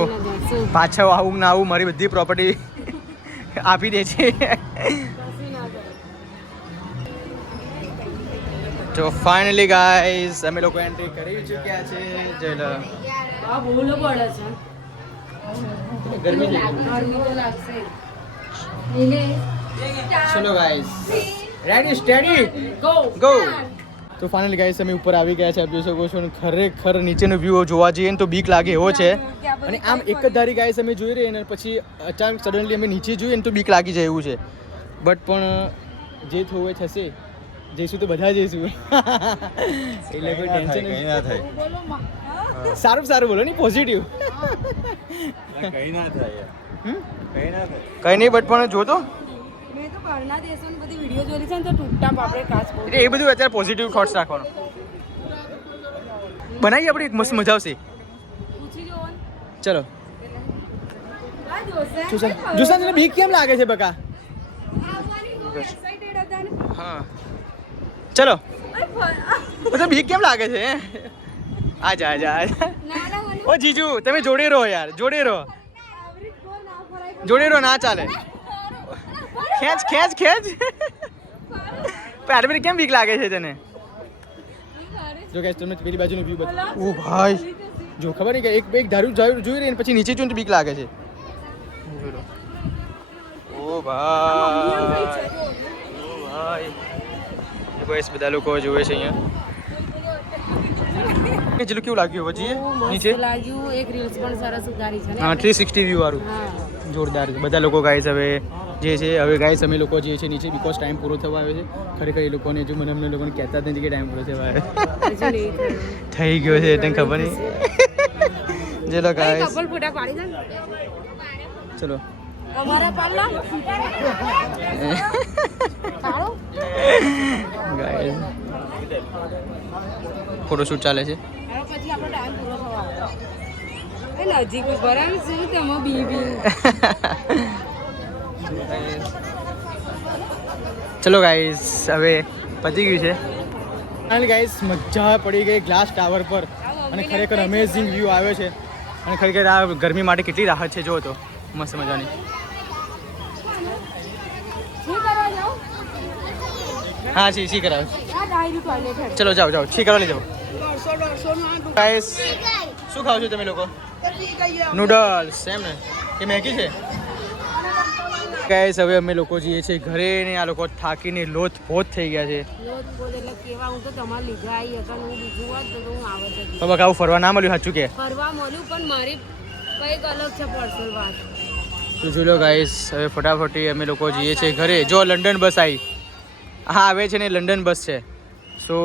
પાછળ આવું ના આવું મારી બધી પ્રોપર્ટી આપી દે છે. તો ફાઇનલી ગાઈસ અમે લોકો એન્ટ્રી કરી ચૂક્યા છે. જોઈ લો આ બોલો પડે છે ગરમી છે. ગરમી તો લાગશે ચલો guys ready steady go go. તો ફાઇનલી ગાઈસ અમે ઉપર આવી ગયા છે. આપ જોઈ શકો છો અને ખરેખર નીચેનો વ્યૂ જોવા જઈએ ને તો બીક લાગે એવો છે. અને આમ એક જ ધારી ગાઈસ અમે જોઈ રહી ને પછી અચાનક સડનલી અમે નીચે જોઈએ ને તો બીક લાગી જાય એવું છે. બટ પણ જે થવું એ થશે. જઈશું તો બધા જઈશું એટલે કોઈ ટેન્શન કઈ ના થાય. સારું સારું બોલો ને પોઝિટિવ. કઈ ના થાય કઈ ના થાય. કઈ નહીં બટ પણ જો તો મેં તો બહારના દેશોની બધી વિડીયો જોઈ છે ને તો તૂટતા પાપડે કાચ બહુ એટલે એ બધું અત્યારે પોઝિટિવ થોટ્સ રાખવાનું. બનાવીએ આપણે એક મસ્ત મજા આવશે. પૂછી જોવો ને ચલો આ જોશે જુસાન તને બીક કેમ લાગે છે બકા? આવવાની બહુ એક્સાઇટેડ હતા ને હા ચલો તો બીક કેમ લાગે છે? આજા આજા આજા. ના ના મને ઓ જીજુ તમે જોડે રહો યાર જોડે રહો જોડે રહો ના ચાલે. ખેંચ ખેંચ ખેંચ. પણ કેમ બીક લાગે છે તને? જો ગાઈસ તમે પેલી બાજુનો વ્યૂ બતાવો. ઓ ભાઈ જો ખબર નહીં કે એક ધારું જોઈ રહી ને પછી નીચે જોઈને તો બીક લાગે છે. ઓ ભાઈ ઓ ભાઈ બસ બધા લોકો જોવે છે અહીંયા. જેટલું કેવું લાગ્યું વચ્ચે નીચે લાગ્યું એક રીલ્સ પણ સરસ ઉતારી છે ને હા 360 વ્યૂ વાળું હા જોરદાર છે. બધા લોકો ગાઈસ હવે જે છે હવે ગાઈસ અમે લોકો જે છે નીચે બીકોઝ ટાઈમ પૂરો થવા આવ્યો છે. ખરેખર એ લોકોને જો મને અમને લોકોને કહેતા જ નથી કે ટાઈમ પૂરો થવા આવ્યો હજુ નહીં થયું. થઈ ગયો છે તને ખબર નહીં. ચલો ગાઈસ કપલ ફોટા પાડી દે ને. ચલો અમારા પાડલા પાડો ગાઈસ ફોટોશૂટ ચાલે છે. હવે પછી આપણો ટાઈમ પૂરો થવા આવ્યો. એ નજીક ઉભા રહે શું તમે બીબી ચલો ગાઈસ હવે પતી ગયું છે. અને ગાઈસ મજા પડી ગઈ ગ્લાસ ટાવર પર અને ખરેખર અમેઝિંગ વ્યૂ આવ્યો છે. અને ખરેખર આ ગરમી માટે કેટલી રાહત છે જો તો મસ્ત મજાની. શું કરવા જાઓ હા છી કરાવે. આ ડાયરી ટોયલેટ હે ચલો જાઓ જાઓ છી કરવા લઈ જાઓ. ગાઈસ શું ખાવ છો તમે લોકો? નૂડલ્સ એમ ને કે મેગી છે? ગાઈસ હવે અમે લોકો જઈએ છીએ ઘરે ને આ લોકો થાકીને લોથપોથ થઈ ગયા છે. લોટ બોલ એટલે કેવા હું તો તમારે લીધા આવી હતા હું બીજું હોત તો હું આવત હતી. તો બકા આવું ફરવા ના મળ્યું સાચું કે? ફરવા મળ્યું પણ મારી કંઈક અલગ છે પર્સનલ વાત. તો જોઈ લો ગાઈસ હવે ફટાફટી અમે લોકો જઈએ છીએ ઘરે. જો લંડન બસ આવી. હા આવે છે ને લંડન બસ છે. સો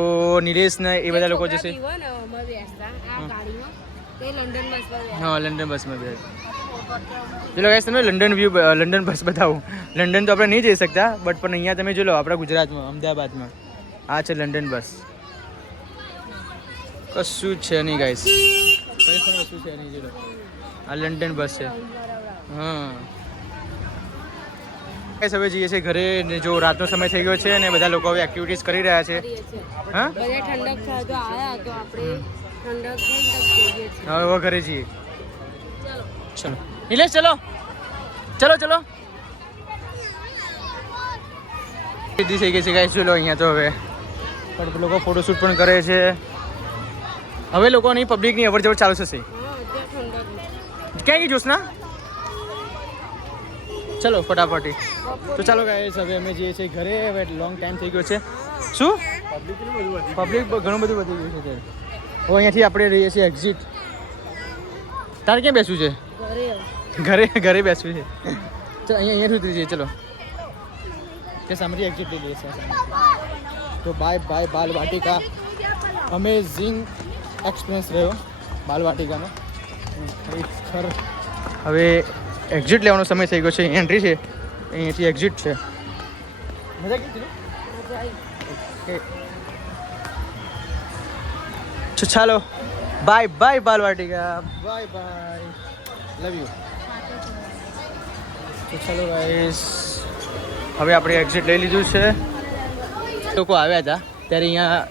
નિલેશ ને એ બધા લોકો જશે. છોકરા બીવો ને અમે બેસતા આ ગાડીમાં તે લંડન બસમાં બેસતા. હા લંડન બસમાં બે. ચલો ગાઈસ તમને લંડન બસ બતાવું. લંડન તો આપણે નહીં જઈ શકતા બટ પણ અહીંયા તમે જો લો આપણા ગુજરાતમાં અમદાવાદમાં આ છે લંડન બસ. કશું જ છે નહીં ગાઈસ, કંઈ પણ વસ્તુ છે નહીં. જો લો આ લંડન બસ છે. હા ગાઈસ હવે જઈએ છીએ ઘરે ને જો રાતનો સમય થઈ ગયો છે અને બધા લોકો હવે એક્ટિવિટીઝ કરી રહ્યા છે. હા બધા ઠંડક થાય તો આયા તો આપણે ઠંડક થઈ તક જઈએ છીએ. હવે ઘરે જઈએ. ચલો નિલેશ ચલો ચલો ચલો. સીધી થઈ ગઈ છે ગાઈસ. ચલો અહીંયા તો હવે પણ લોકો ફોટોશૂટ પણ કરે છે. હવે લોકોની પબ્લિકની અવર જવર ચાલુ થશે. હા તે ઠંડક ક્યાં ગઈ જોશના? ચલો ફટાફટી. તો ચાલો ગાઈસ હવે અમે જઈએ છીએ ઘરે. હવે લોંગ ટાઈમ થઈ ગયો છે. શું પબ્લિક ઘણું બધું વધી ગયું છે ત્યારે. હવે અહીંયાથી આપણે રહીએ છીએ એક્ઝિટ. તારે ક્યાં બેસવું છે? ઘરે ઘરે બેસવું છે. ચાલ અહીંયાથી ઉતરી જઈએ. ચલો તે સામેથી એક્ઝિટ લઈ લઈએ છીએ. તો by bye Bal Vatika. Amazing experience રહ્યો બાલ વાટિકાનો ખરેખર. હવે એક્ઝિટ લેવાનો સમય થઈ ગયો છે. એન્ટ્રી છે અહીંયાથી એક્ઝિટ છે. મજા કીધી ચાલો bye bye Bal Vatika. Bye bye love you. તો ચાલો ગાઈસ હવે આપણે એક્ઝિટ લઈ લીધું છે. લોકો આવ્યા હતા ત્યારે અહીંયા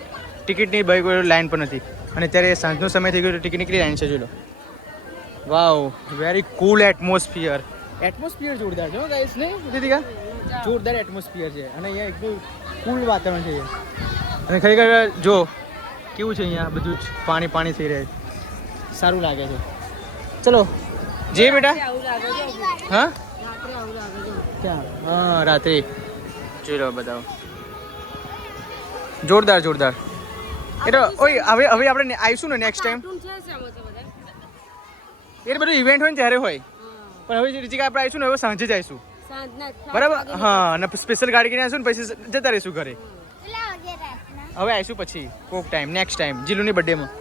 ટિકિટની કોઈ લાઈન પણ નથી અને ત્યારે સાંજનો સમય થઈ ગયો તો ટિકિટની લાઈન છે. જોડો વાવ વેરી કૂલ એટમોસ્ફિયર. એટમોસ્ફિયર જોરદાર છે ગાઈસ નહીં દીદીકા? જોરદાર એટમોસ્ફિયર છે અને અહીંયા એકદમ કૂલ વાતાવરણ છે અને ખરેખર જો કેવું છે અહીંયા બધું જ પાણી પાણી થઈ રહે. સારું લાગે છે. ચલો જઈએ બેટા. આવું લાગે છે. હા રાત્રે આવું લાગે છે. ક્યાં? હા રાત્રે જોઈ લો બતાવો. જોરદાર જોરદાર. એટલે ઓય હવે આપણે આવીશું ને નેક્સ્ટ ટાઈમ. કાર્ટૂન છે આમાં તો બધા. એ બધું ઇવેન્ટ હોય ને ત્યારે હોય પણ હવે રીતિકા આપણે આવીશું ને હવે સાંજે જ આવીશું સાંજના બરાબર. હા અને સ્પેશિયલ ગાડી કરીને આવીશું ને પછી જતા રહીશું ઘરે. હવે આવીશું પછી કોક ટાઈમ નેક્સ્ટ ટાઈમ જીલુની બર્થડેમાં.